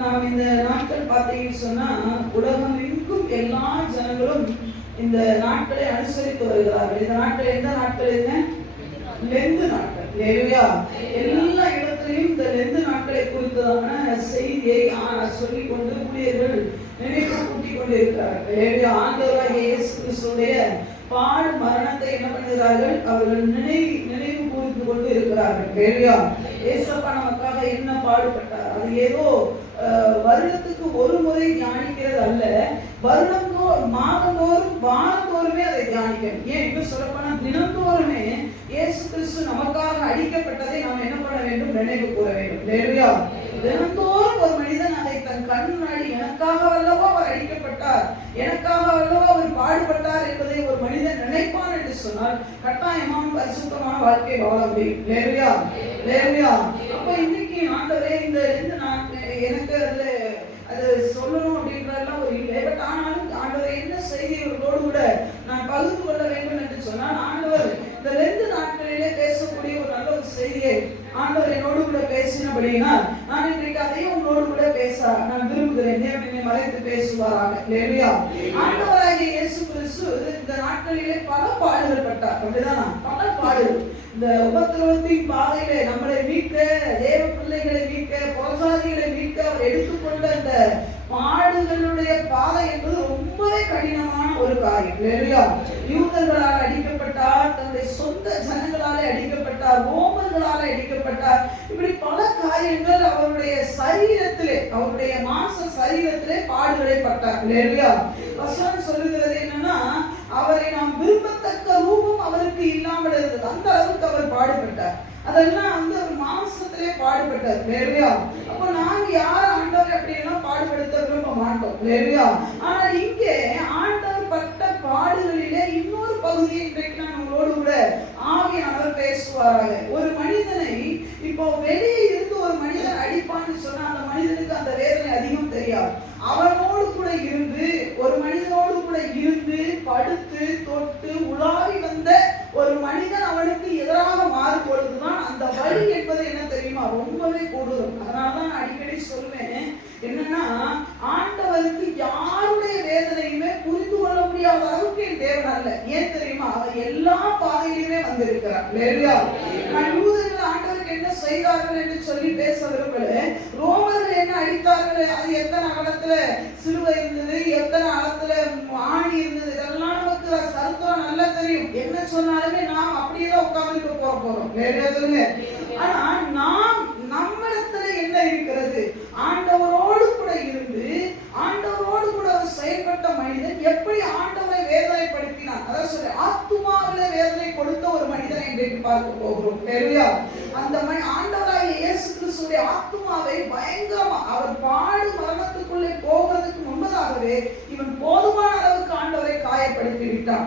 நாம் இந்த நாட்கள் பார்த்தீங்கன்னு சொன்னா உலகம் எங்கும் எல்லா ஜனங்களும் இந்த நாட்களை அனுசரித்து வருகிறார்கள். இந்த நாட்கள் எந்த நாட்கள்? என்ன? லெந்து நாட்கள். எல்லா இடத்திலையும் இந்த லெந்து நாட்களை குறித்ததான செய்தியை சொல்லிக் கொண்டு ஊழியர்கள் நினைவு கூட்டிக் கொண்டிருக்கிறார்கள். ஆண்டவராகிய இயேசு கிறிஸ்துவுடைய பாடு மரணத்தை என்ன பண்ணுகிறார்கள்? அவர்கள் நினைவு கூர்ந்து கொண்டு இருக்கிறார்கள். ஏசப்பா நமக்காக என்ன பாடுபட்டார்? அது ஏதோ வருடத்துக்கு ஒரு முறை தியானிக்கிறது அல்ல, வருடந்தோறும் மாதந்தோறும் வாரந்தோறுமே அதை தியானிக்கணும். ஏன் இப்ப சொல்லப்போனா தினந்தோறுமே இயேசு கிறிஸ்து நமக்காக அடிக்கப்பட்டதை நாம் என்ன பண்ண வேண்டும்? நினைவு கூற வேண்டும். தினந்தோறும் ஒரு மனிதன் அதை தன் கண் முன்னாடி எனக்காக அல்லவா அவர் அடிக்கப்பட்டார், எனக்காக அல்லவா அவர் பாடுபட்டார் என்பதை ஒரு மனிதன் நினைப்பான் என்று சொன்னால் கட்டாயமான பரிசுத்தமான வாழ்க்கை வாழ முடியும். அப்ப இன்னைக்கு ஆண்டவரே இந்த நான் எனக்கு அது சொல்லணும் அப்படின்றதெல்லாம் ஒரு இல்லை. பட் ஆனாலும் ஆண்டவரை என்ன செய்தி இவர்களோடு கூட நான் பகிர்ந்து கொள்ள வேண்டும் என்று சொன்னால் ஆண்டவர் இந்த 2 நாட்களிலே பேசக்கூடிய ஒரு நல்ல ஒரு செய்தியை ஆண்டவர் என்னோடு கூட பேசினபடினா நான் இன்றைக்கு அதையும் உங்களோடு கூட பேச நான் விரும்புகிறேன். தேவனை மறைத்து பேசுவாராக. ஆண்டவராகிய இயேசு கிறிஸ்து இந்த நாட்களிலே பல பாடுகள் பட்டார். அப்படிதான் பல பாடுகள். இந்த உபத்திரவத்தின் பாதையிலே நம்மளை மீட்க, தேவ பிள்ளைகளை மீட்க, புறஜாதிகளை மீட்க அவர் எடுத்துக்கொண்ட இந்த பாடுகளுடைய பாதை என்பது ரொம்பவே கடினமான ஒரு காரியம். யூதர்களால் அடிக்கப்பட்டார், தன்னுடைய சொந்த ஜனங்களாலே அடிக்கப்பட்டார், ரோமர்களால் அடிக்கப்பட்டார். இப்படி பல காரியங்கள் அவருடைய சரீரத்திலே, அவருடைய மாச சரீரத்திலே பாடுகளை பட்டார். வசனம் சொல்லுகிறது என்னன்னா, அவரை நாம் விரும்பத்தக்க ரூபம் அவருக்கு இல்லாமல் இருந்தது. அந்த அளவுக்கு அவர் பாடுபட்டார். அதெல்லாம் அவர் மாம்சத்திலே பாடுபட்டார். அப்ப நாங்க யாரும் ஆண்டவர் அப்படியெல்லாம் பாடுபடுத்த விரும்ப மாட்டோம். ஆனால் இங்கே ஆண்டவர் பட்ட பாடுகளிலே இன்னொரு பகுதியை இன்றைக்கு நான் உங்களோடு கூட ஆவியானவர் பேசுவாராக. ஒரு மனிதனை இப்போ வெளியே இருந்து ஒரு மனிதன் அடிப்பான்னு சொன்னா அந்த மனிதனுக்கு அந்த வேதனை அதிகம் தெரியாது. அவனோடு கூட இருந்து, ஒரு மனிதனோடு கூட இருந்து படுத்து தொட்டு உலாவி வந்த ஒரு மனிதன் அவனுக்கு எதிராக மாறும் பொழுதுதான் அந்த வலி என்பது என்ன தெரியுமா? ரொம்பவே கொடூரம். அதனாலதான் நான் அடிக்கடி சொல்லுவேன் என்னன்னா, ஆண்டவருக்கு யாருடைய வேதனையுமே புரிந்து கொள்ள முடியாத அளவுக்கு என் தேவன் அல்ல. ஏன் தெரியுமா? அவர் எல்லா பாதையிலுமே வந்திருக்கிறார். நான் யூதர்கள் ஆண்டவருக்கு என்ன செய்தார்கள் என்று சொல்லி பேச விரும்பல. ரோமர்கள் என்ன அடித்தார்கள், அது எத்தனை அகலத்துல சிலுவை இருந்தது, எத்தனை அகலத்துல ஆணி இருந்தது, இதெல்லாம் நமக்கு சரித்திரம் நல்லா தெரியும். என்ன சொன்னாலுமே நாம் அப்படியேதான் உட்கார்ந்து போறோம். சொல்லுங்க. ஆனா நாம் நம்மிடத்துல என்ன இருக்கிறது? ஆண்டவரோடு கூட இருந்து ஆண்டவரோடு கூட செயல்பட்ட மனிதன் எப்படி ஆண்டவரை வேதனைப்படுத்தினார், அதான் சொல்லி ஆத்துமாவில வேதனை கொடுத்த ஒரு மனிதனை இன்றைக்கு பார்க்க போகிறோம். அந்த ஆண்டவராகிய இயேசு கிறிஸ்துவின் ஆத்துமாவை பயங்கரமா அவர் பாடு மரணத்துக்குள்ளே போகிறதுக்கு முன்பதாகவே இவன் போதுமான அளவுக்கு ஆண்டவரை காயப்படுத்தி விட்டான்.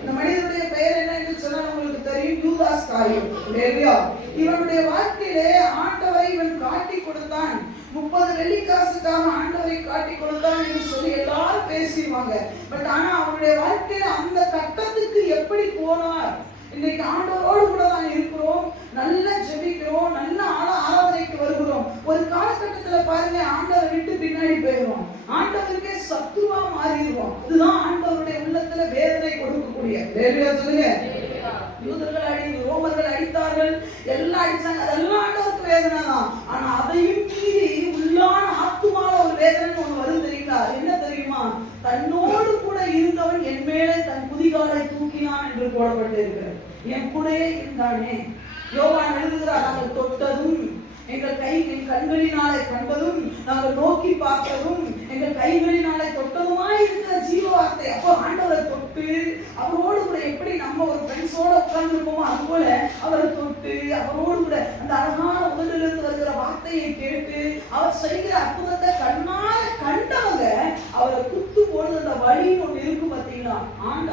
இந்த மனிதனுடைய பெயர் என்ன என்று சொன்னால் உங்களுக்கு தெரியும், யூதாஸ் காரியோட். இவனுடைய வாழ்க்கையிலே ஆண்டவரை இவன் காட்டி கொடுத்தான். 30 வெள்ளிக்காசுக்காக ஆண்டவரை காட்டி கொடுத்தான் என்று சொல்லி எல்லாரும் பேசிடுவாங்க. பட் ஆனா அவனுடைய வாழ்க்கையில அந்த கட்டத்துக்கு எப்படி போனார்? இன்னைக்கு ஆண்டவரோடு கூட தான் இருக்கிறோம், நல்லா ஜெபிக்கிறோம், நல்ல ஆராதனைக்கு வருகிறோம். ஒரு காலகட்டத்துல பாருங்க, ஆண்டவரை விட்டு பின்னாடி போயிடுவோம், ஆண்டவருக்கே சத்துருவா மாறிடுவோம். இதுதான் ஆண்டவருடைய உள்ளத்துல வேதனை கொடுக்கக்கூடிய. சொல்லுங்க. யூதர்கள் அடி, ரோமர்கள் அடித்தார்கள், எல்லாம் அடிச்சாங்க, அதெல்லாம் ஆண்டவருக்கு வேதனை தான். ஆனா அதையும் மீறி உள்ளான ஆத்துமால ஒரு வேதனை ஒண்ணு வரும் தெரியுங்களா? என்ன தெரியுமா? தன்னோடு கூட இருந்தவன் என் மேலே தன் குதிகாலை தூக்கினான் என்று போடப்பட்டிருக்கிறது. என் கூடயே இருந்தானே. யோவான் எழுதுகிறார், நாங்கள் தொட்டதும், எங்கள் கண்களினாலே கண்டதும், நாங்கள் நோக்கி பார்த்ததும், எங்கள் கைகளினாலே தொட்டதுமாய் இருக்கிற ஜீவ வார்த்தை. அப்போ ஆண்டவரை தொட்டு அவரோடு கூட எப்படி நம்ம ஒரு ஃப்ரெண்ட்ஸோட உட்கார்ந்து இருப்போமோ அது போல அவரை தொட்டு அவரோடு கூட அந்த அழகான உதவிலிருந்து வருகிற வார்த்தையை கேட்டு அவர் செய்கிற அற்புதத்தை கண்ணால கண்டவங்க அவரை குத்து போடுறது அந்த வழின்னு ஒன்று இருக்கும் பார்த்தீங்களா?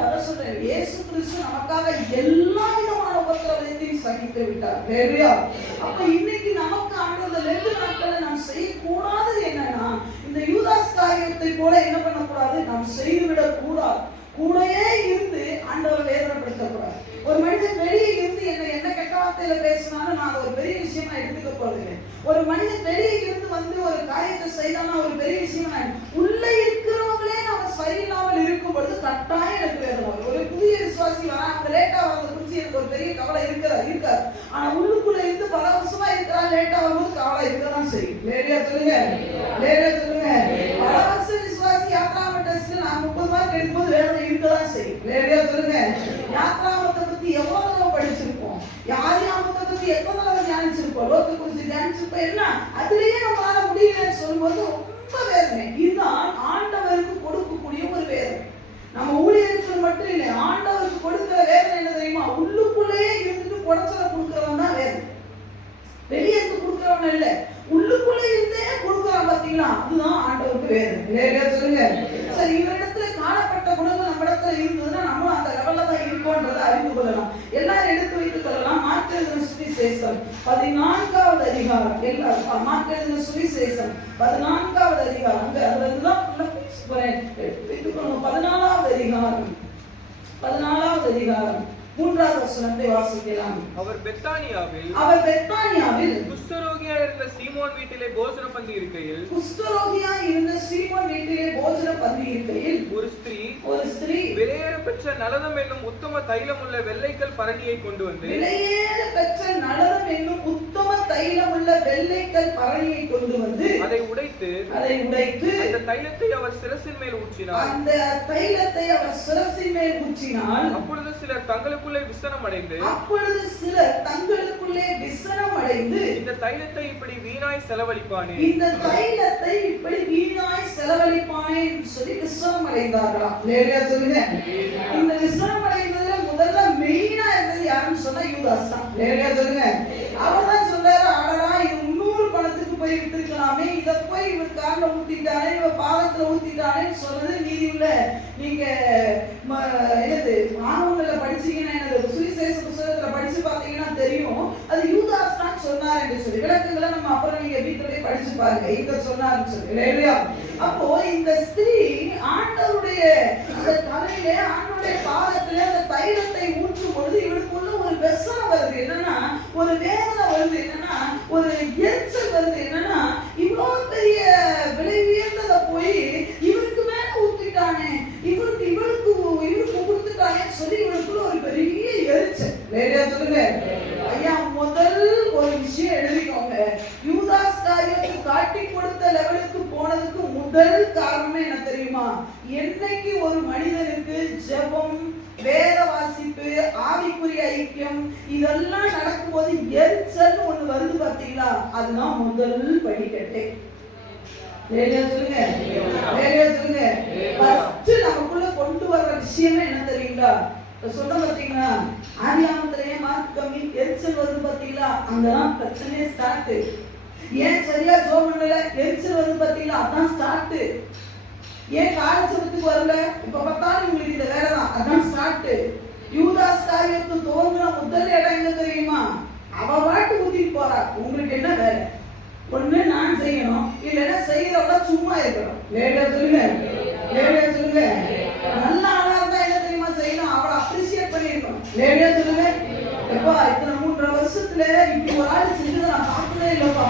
அதை சொல்றேன், இயேசு கிறிஸ்து நமக்காக எல்லா விதமான உபத்திரவத்தையும் சகித்து விட்டார். அப்ப இன்னைக்கு நமக்கு ஆண்டவர் 2 நாட்களை நாம் செய்யக்கூடாதது என்னன்னா, இந்த யூதாஸ் காரியத்தை போல என்ன பண்ணக்கூடாது, நாம் செய்துவிடக் கூடாது. கூடயே இருந்து ஆண்டவரை வேதனைப்படுத்தக்கூடாது. ஒரு மனிதன் வெளியே இருந்து என்ன கெட்ட வார்த்தையில பேசினாலும் நான் ஒரு பெரிய விஷயமா எடுத்துக்க போறதில்லை. ஒரு மனிதன் வெளியே இருந்து வந்து ஒரு காரியத்தை செய்தானா ஒரு பெரிய விஷயம். உள்ள இருக்கிறவங்களே நம்ம சரியில்லாமல் இருக்கும் பொழுது கட்டாயம் எனக்கு வேதனை வரும். ஒரு புதிய விசுவாசி வர அவங்க லேட்டா வரத குறிச்சு எனக்கு ஒரு பெரிய கவலை இருக்காது. ஆனா உள்ளுக்குள்ள இருந்து பல வருஷமா இருக்கிறா லேட்டா வரும்போது கவலை இருக்கதான் செய்யும். லேடியா சொல்லுங்க, லேடியா சொல்லுங்க. பல வருஷம் விசுவாசி யாத்ராம டெஸ்ட்ல நான் 30 மார்க் எடுக்கும்போது வேதனை இருக்கதான் செய்யும். லேடியா சொல்லுங்க. யாத்ராமத்தை பத்தி எவ்வளவு தடவை படிச்சிருப்போம், யாரியாமத்தை பத்தி எத்தனை தடவை தியானிச்சிருப்போம், லோகத்தை குறிச்சு தியானிச்சிருப்போம். எல்லாம் அதுலயே நம்மளால முடியலன்னு சொல்லும்போது ரொம்ப வேதனை. இதுதான் ஆண்டவருக்கு கொடுக்கக்கூடிய ஒரு வேதனை. நம்ம ஊழியருக்கு மட்டும் இல்லை, ஆண்டவருக்கு கொடுக்கிற வேதனை என்ன தெரியுமா? உள்ளுக்குள்ளேயே இருந்துட்டு குடைச்சல கொடுக்கிறவன் தான் வேதனை. வெளியே இருந்து கொடுக்கிறவன் இல்லை, உள்ளுக்குள்ளே இருந்தே கொடுக்குறான். பாத்தீங்களா? அதுதான் ஆண்டவருக்கு வேதனை. சொல்லுங்க. சரி, இவரிடத்துல காணப்பட்ட குணங்கள் நம்ம இடத்துல இருந்ததுன்னா நம்மளும் அந்த லெவல்ல தான் இருக்கோன்றதை அறிந்து கொள்ளலாம். எல்லாரும் எடுத்து வைத்துக் கொள்ளலாம். மார்க் எழுதின சுவிசேஷம் 14வது அதிகாரம். எல்லாரும் மார்க் எழுதின சுவிசேஷம் 14வது அதிகாரம். அங்க அதுதான் 14வது அதிகாரம் 3வது வசனத்தை வாசிக்கலாம். அவர் பெத்தானியாவில் குஷ்டரோகியாய் இருந்த சீமோன் வீட்டிலே போஜன பந்தி இருக்கையில் ஒரு ஸ்திரீ விலையேற பெற்ற நலதம் என்னும் உத்தம தைலமுள்ள வெள்ளைக்கல் பரணியை கொண்டு வந்து அதை உடைத்து அந்த தைலத்தை அவர் சிரசின் மேல் ஊற்றினார். அப்பொழுது சிலர் தங்களுக்குள்ளே விசனம் அடைந்து இந்த தைலத்தை இப்படி வீணாய் செலவழிப்பானே சொல்லி விசனம் அடைந்தார்களாம். சொல்லுங்க. இந்த விசனம் அடைந்ததுல முதல்ல மெயினா இருந்தது யாருன்னு சொன்னா யூதாஸ் தான். சொல்லுங்க. அவர் தான் சொல்றாரு, அடடா இது 300 பணத்துக்கு போய் விட்டுருக்கலாமே, இதை போய் இவர் காலில் ஊத்திட்டானே, இவர் பாதத்துல ஊத்திட்டானேன்னு சொன்னது நீதி உள்ள. நீங்க என்னது ஆணவங்கள்ல படிச்சீங்கன்னா, என்னது சுவிசேஷ புத்தகத்துல படிச்சு பார்த்தீங்கன்னா தெரியும், அது யூதாஸ் தான் சொன்னார் என்று சொல்லி. விளக்குகளை நம்ம அப்புறம் நீங்க வீட்டுல படிச்சு பாருங்க, இங்க சொன்னாருன்னு சொல்லி. அப்போ இந்த ஸ்திரீ ஆண்டவருடைய அந்த தலையில ஆண்டவருடைய பாதத்துல அந்த தைலத்தை ஊற்றும் பொழுது இவருக்குள்ள ஒரு வெசனம் வருது. என்னன்னா ஒரு வேதனை வருது. என்னன்னா ஒரு எரிச்சல் வருது. என்னன்னா இவ்வளவு பெரிய விலை உயர்ந்ததை போய் இவருக்கு மேல ஊத்திட்டானே, இவருக்கு கொடுத்துட்டானே சொல்லி இவருக்குள்ள ஒரு பெரிய எரிச்சல். வேறையா சொல்லுங்க. ஐயா, முதல் ஒரு விஷயம் எழுதிக்கோங்க. யூதாஸ் காரியத்தை காட்டி கொடுத்த லெவலுக்கு போனதுக்கு முதல் காரணமே என்ன தெரியுமா? என்னைக்கு ஒரு மனிதனுக்கு ஜெபம், வேத வாசிப்பு, ஆவிக்குரிய ஐக்கியம் இதெல்லாம் நடக்கும்போது எரிச்சல் ஒண்ணு வருது பாத்தீங்களா, அதுதான் முதல் படிக்கட்டே. சொல்லுங்க. சொல்லுங்க. ஃபர்ஸ்ட் நமக்குள்ள கொண்டு வர்ற விஷயமே என்ன தெரியுங்களா? சொல்ற பாத்தீங்களா, ஆதியாகமத்திலேயே மார்க் கம்மி, எரிச்சல் வருது பாத்தீங்களா, அங்கதான் பிரச்சனையே ஸ்டார்ட். ஏன் சரியா ஜோம் பண்ணல, எரிச்சல் வருது பாத்தீங்களா, அதான் ஸ்டார்ட். ஏன் காலச்சபத்துக்கு வரல, இப்ப பார்த்தாலும் உங்களுக்கு இந்த வேலை தான், அதான் ஸ்டார்ட். யூதாஸ் காரியத்தை துவங்கின முதல் இடம் என்ன தெரியுமா? அவ பாட்டு ஊத்திட்டு போறா. உங்களுக்கு என்ன வேலை? ஒண்ணு நான் செய்யணும், இல்லைன்னா செய்யறவங்க சும்மா இருக்கணும். சொல்லுங்க. சொல்லுங்க. நல்ல ஆளா இருந்தா என்ன தெரியுமா செய்யணும்? அவளை அப்ரிசியேட் பண்ணிருக்கணும். சொல்லுங்க. எப்பா இத்தனை 3.5 வருஷத்துல இப்படி ஒரு ஆள் செஞ்சதை நான் பார்த்ததே இல்லப்பா.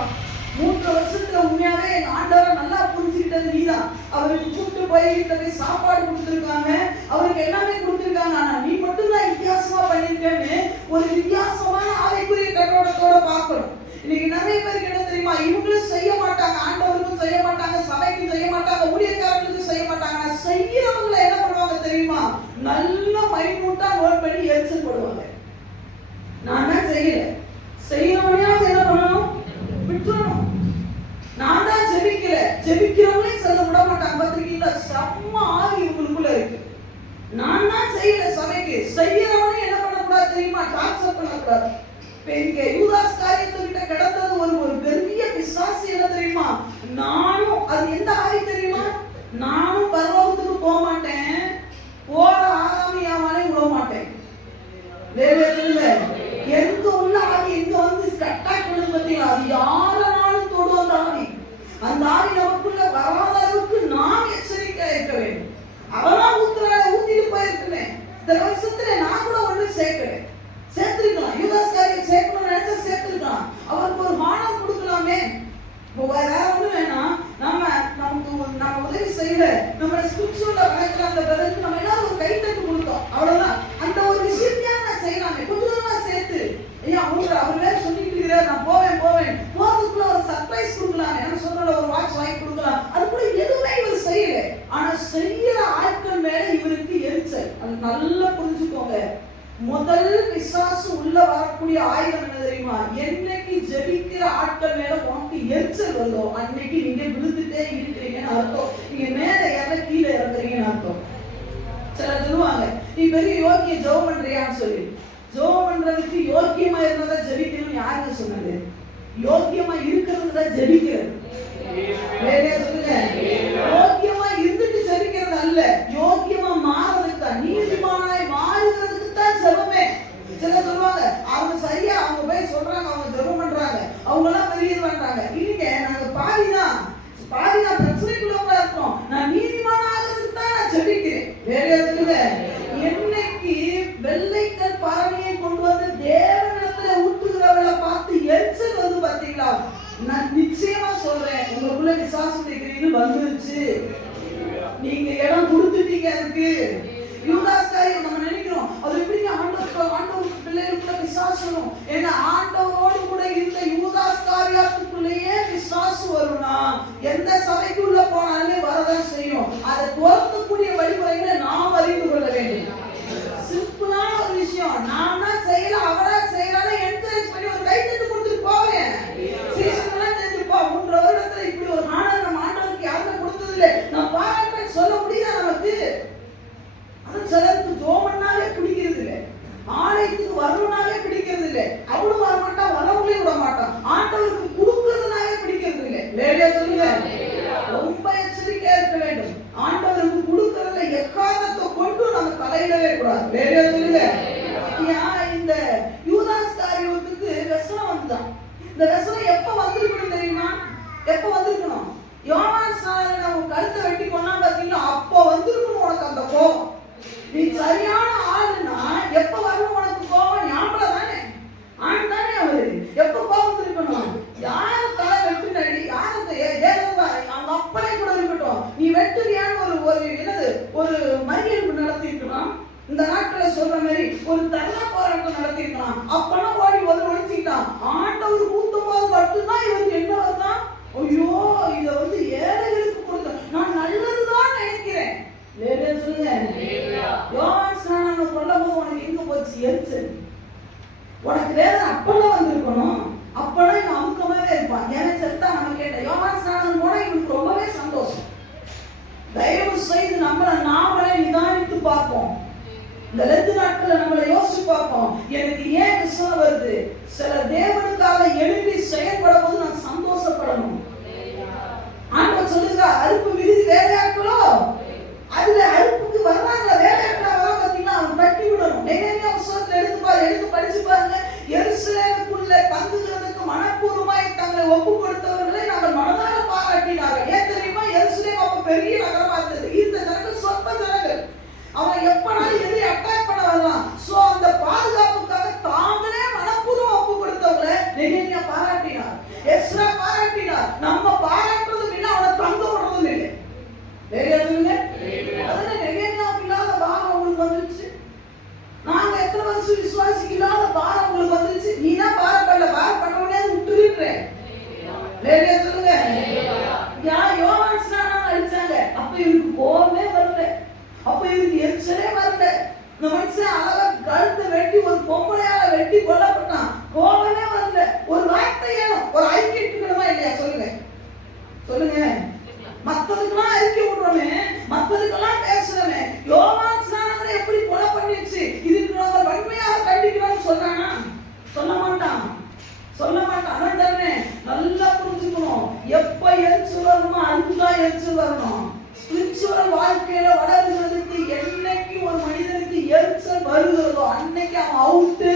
3 வருஷத்துல உண்மையாவே எங்க ஆண்டவரை நல்லா புரிஞ்சுக்கிட்டது நீதான். அவருக்கு கூப்பிட்டு போய் வீட்டுல போய் சாப்பாடு கொடுத்துருக்காங்க, அவருக்கு எல்லாமே கொடுத்துருக்காங்க. ஆனா நீ மட்டும் தான் வித்தியாசமா பண்ணிருக்கேன்னு ஒரு வித்தியாசமான ஆவிக்குரிய கண்ணோட்டத்தோட பார்க்கணும். இன்னைக்கு நிறைய பேருக்கு என்ன தெரியுமா? இவங்களும் செய்ய மாட்டாங்க, ஆண்டவருக்கும் செய்ய மாட்டாங்க, சபைக்கும் செய்ய மாட்டாங்க, ஊழியக்காரர்களுக்கும் செய்ய மாட்டாங்க. செய்யறவங்களை என்ன பண்ணுவாங்க தெரியுமா? நல்ல மைனூட்டா நோட் பண்ணி எரிச்சல் போடுவாங்க. நான் தான் செய்யல, செய்யறவனையாவது என்ன பண்ணணும்? விட்டுறணும். நான் தான் ஜெபிக்கல, ஜெபிக்கிறவங்களையும் சொல்ல விட மாட்டாங்க. பார்த்திருக்கீங்களா? செம்ம ஆவி இவங்களுக்குள்ள இருக்கு. நான் தான் செய்யல சபைக்கு, செய்யறவனையும் என்ன பண்ணக்கூடாது தெரியுமா? டார்ச்சர் பண்ணக்கூடாது. இங்க யூதாஸ் காரியத்துக்கிட்ட கிடந்தது ஒரு பெரிய பிசாசு என்ன தெரியுமா? நானும், அது எந்த ஆவி தெரியுமா? நானும் பரலோகத்துக்கு போக மாட்டேன், போற ஆகாமியாவானே விட மாட்டேன். எங்க உள்ள ஆவி எங்க வந்து அட்டாக் பண்ணுது பார்த்தீங்களா? அது யாரனாலும் தொடும் அந்த ஆவி. அந்த ஆவி நமக்குள்ள வராத அளவுக்கு நாம் எச்சரிக்கையா இருக்க வேண்டும். அவெல்லாம் ஊத்திட்டு போயிருக்கிறேன். இந்த வருஷத்துல நான் கூட ஒண்ணு சேர்க்கிறேன், சேர்த்திருக்கலாம். யூதாஸ் காரியம் சேர்க்கணும்னு நினைச்சா வேற ஒண்ணும் வேணாம். நம்ம உதவி செய்யல, நம்ம ஸ்பிரிச்சுவலா வளர்க்கிற அந்த பிரதருக்கு நம்ம ஏதாவது ஒரு கைத்தட்டு கொடுத்தோம், அவ்வளவுதான். அந்த ஒரு விஷயத்தையா நான் செய்யலாமே, கொஞ்சமா சேர்த்து. ஐயா அவர் வேற சொல்லிட்டு இருக்கிறார், நான் போவேன் போறதுக்குள்ள ஒரு சர்ப்ரைஸ் கொடுக்கலாம், என்ன சொல்றோம், ஒரு வாட்ச் வாங்கி கொடுக்கலாம். அது கூட எதுவுமே இவர் செய்யல. ஆனா செய்யற ஆட்கள் மேல இவருக்கு எரிச்சல். அது நல்லா புரிஞ்சுக்கோங்க. முதல் பிசாசு உள்ள வரக்கூடிய ஆயுதம் என்ன தெரியுமா? என்னைக்கு ஜெபிக்கிற ஆட்கள் மேல உனக்கு எரிச்சல் வருதோ அன்னைக்கு நீங்க விழுந்துட்டே இருக்கிறீங்கன்னு அர்த்தம். நீங்க மேல ஏற கீழே இறங்குறீங்கன்னு அர்த்தம். சிலர் சொல்லுவாங்க, நீ பெரிய யோக்கிய ஜெபம் பண்றியான்னு சொல்லி. ஜெபம் பண்றதுக்கு யோக்கியமா இருந்ததா ஜெபிக்கணும்னு யாருங்க சொன்னது? யோக்கியமா இருக்கிறது தான் ஜெபிக்கிறது. சொல்லுங்க, யோக்கியமா இருந்துட்டு ஜெபிக்கிறது அல்ல, யோக்கியமா மாறதுக்கு தான், நீதிமானாய் மாறுகிறதுக்கு தான் ஜெபமே. சிலர் சொல்லுவாங்க, அவங்க சரியா அவங்க போய் சொல்றாங்க, அவங்க ஜெபம் பண்றாங்க, அவங்க எல்லாம் பெரிய இது பண்றாங்க. இல்லைங்க, நாங்க பாதிதான் பிரச்சனைக்குள்ளவங்களா இருக்கோம். நான் நீதிமான ஆகிறதுக்கு தான் நான் ஜெபிக்கிறேன். வேற சொல்லுங்க, என்னைக்கு வெள்ளைக்கல் பரணியை கொண்டு வந்து தேவனிடத்துல ஊற்றுகிறவளை பார்த்து எரிச்சல் வந்து பாத்தீங்களா, நான் நிச்சயமா சொல்றேன், உங்களுக்குள்ள விசுவாசம் இருக்கிறீங்க வந்துருச்சு. நீங்க இடம் கொடுத்துட்டீங்க அதுக்கு. யூதாஸ்காரி நம்ம நினைக்கிறோம், அது எப்படி ஆண்டவருக்கு பிள்ளைகளுக்குள்ள விசுவாசம். ஏன்னா ஆண்டவரோடு கூட இருந்த யூதாஸ்காரியாத்துக்குள்ளேயே விசுவாசம் வரும்னா எந்த சபைக்குள்ள போனாலுமே வரதான் செய்யும். அதை துரத்தக்கூடிய வழிமுறைகளை நாம் அறிந்து கொள்ள வேண்டும். சிம்பிளான ஒரு விஷயம், நான் தான் செய்யல அவரா செய்யறால என்கரேஜ் பண்ணி ஒரு கைத்தட்டு கொடுத்துட்டு போவேன். சீசன்லாம் தெரிஞ்சுப்பா, 3 வருடத்துல இப்படி ஒரு ஆண்டவர் நம்ம ஆண்டவருக்கு யாருமே கொடுத்தது இல்லை, நான் பாராட்டுறேன் சொல்ல முடியுதா நமக்கு? அது சிலருக்கு ஜோமன்னாலே பிடிக்கிறது இல்லை, ஆலயத்துக்கு வரணும்னாலே பிடிக்கிறது இல்லை, அவளும் வரமாட்டா, வரவங்களே விட மாட்டான். ஆண்டவருக்கு கொடுக்கறதுனாலே பிடிக்கிறது இல்லை. வேலையா சொல்லுங்க, ரொம்ப எச்சரிக்கையா இருக்க வேண்டும். ஆண்டவருக்கு கொடுக்கறதுல எக்காரணத்தை கொண்டு நம்ம தலையிடவே கூடாது. வேலையா சொல்லுங்க. இந்த யூதாஸ் காரியத்துக்கு வெசனம் வந்துதான். இந்த வெசனம் எப்ப வந்திருக்கணும் தெரியுமா? எப்ப வந்திருக்கணும்? யோவான் ஸ்நானகன் அவங்க கழுத்தை வெட்டி கொண்டா பாத்தீங்கன்னா அப்ப வந்திருக்கணும் உனக்கு அந்த கோபம். நீ சரியான ஆளுன்னா எப்ப வரணும் உனக்கு கோபம்? ஞாபகம் தானே, ஆண் தானே அவரு. எப்ப கோபம் இருக்கணும்? யாரு தலை வெட்டுனடி, யாருக்கு அவங்க அப்பனை கூட இருக்கட்டும், நீ வெட்டுறியான்னு ஒரு என்னது ஒரு மறியல் நடத்தி இருக்கணும். இந்த நாட்களை சொல்ற மாதிரி ஒரு தர்ணா போராட்டம் நடத்தி இருக்கலாம். அப்பெல்லாம் ஓடி ஒழிச்சுக்கிட்டான். ஆண்டவர் ஊத்தும் போது மட்டும்தான் இவருக்கு என்ன வருதான், ஐயோ இத ஏழைகளுக்கு கொடுத்த நான் நல்லதுதான் நினைக்கிறேன். வேற சொல்லுங்க, யோவான் ஸ்நானகன் கொல்லும்போது உனக்கு எங்க போச்சு எரிச்சல்? உனக்கு வேற அப்பெல்லாம் வந்திருக்கணும், அப்பெல்லாம் இவன் அமுக்கமாவே இருப்பான். எனக்கு செத்தா நம்ம கேட்ட யோவான் ஸ்நானகன் போனா இவனுக்கு ரொம்பவே சந்தோஷம். தயவு செய்து நம்மளை நாமளே நிதானித்து பார்ப்போம். இந்த 2 நாட்கள்ல நம்மளை யோசிச்சு பார்ப்போம். எனக்கு ஏன் விஷயம் வருது? சில தேவனுக்காக எழுப்பி செயல்படும் போது நான் சந்தோஷப்படணும். ஆண்டவர் சொல்லுங்க, அறுப்பு விருதி வேலையாட்களோ, அதுல அறுப்புக்கு வர்றாங்க, வேலையாட்களா வர பாத்தீங்கன்னா அவன் தட்டி விடணும். நெகேமியா புத்தகத்துல எடுத்து படிச்சு பாருங்க. எருசலேமுக்குள்ள தங்குகிறதுக்கு மனப்பூர்வமாய் தங்களை ஒப்பு கொடுத்தவர்களை நாங்கள் மனதார பாராட்டினார்கள். ஏன் தெரியுமா? எருசலேம் அப்ப பெரிய நகரமா இருந்தது. இந்த ஜனங்கள் சொற்ப ஜனங்கள், அவன் எப்பனாலும் எதிரி அட்டாக் பண்ண வரலாம். சோ அந்த பாதுகாப்புக்காக தாங்களே மனப்பூர்வம் ஒப்பு கொடுத்தவங்களை நெகேமியா பாராட்டினார், எஸ்ரா பாராட்டினார். நம்ம பாராட்டுறதும் இல்லை, அவனை தங்க விடுறதும் இல்லை. வேற எதுவுமே அதனால நெகேமியாவுக்கு இல்லாத பாரம் உங்களுக்கு வந்துருச்சு. நாங்க எத்தனை வருஷம் விசுவாசிக்கு இல்லாத பாரம் உங்களுக்கு வந்துருச்சு. நீ தான் பாரப்படல, பாரம் பண்ண விட்டுருக்கிறேன். வேற சொல்லுங்க, யோவான் ஸ்நானகன் அடிச்சாங்க, அப்ப இவருக்கு கோபமே வரல, அப்ப இவருக்கு எரிச்சலே வரல. இந்த மனுஷன் அழகா கழுத்தை வெட்டி ஒரு பொம்பளையால வெட்டி கொல்லப்பட்டான், கோபமே வரல. ஒரு வார்த்தை ஏனும், ஒரு ஐக்கியம் இருக்கணுமா இல்லையா? சொல்லுங்க சொல்லுங்க. மத்ததுக்கெல்லாம் அறிக்கை விடுறோமே, மத்ததுக்கெல்லாம் பேசுறோமே, யோவான் ஸ்நானகனை எப்படி கொலை பண்ணிடுச்சு, இதுக்கு நாங்க வன்மையாக கண்டிக்கிறோம்னு சொல்றானா? சொல்ல மாட்டான். அதான் நல்லா புரிஞ்சுக்கணும். எப்ப எரிச்சல் வரணுமோ அதுதான் எரிச்சல் வரணும். ஸ்பிரிச்சுவல் வாழ்க்கையில வளர்கிறதுக்கு என்னைக்கு ஒரு மனிதனுக்கு எரிச்சல் வருகிறதோ அன்னைக்கு அவன் அவுட்டு.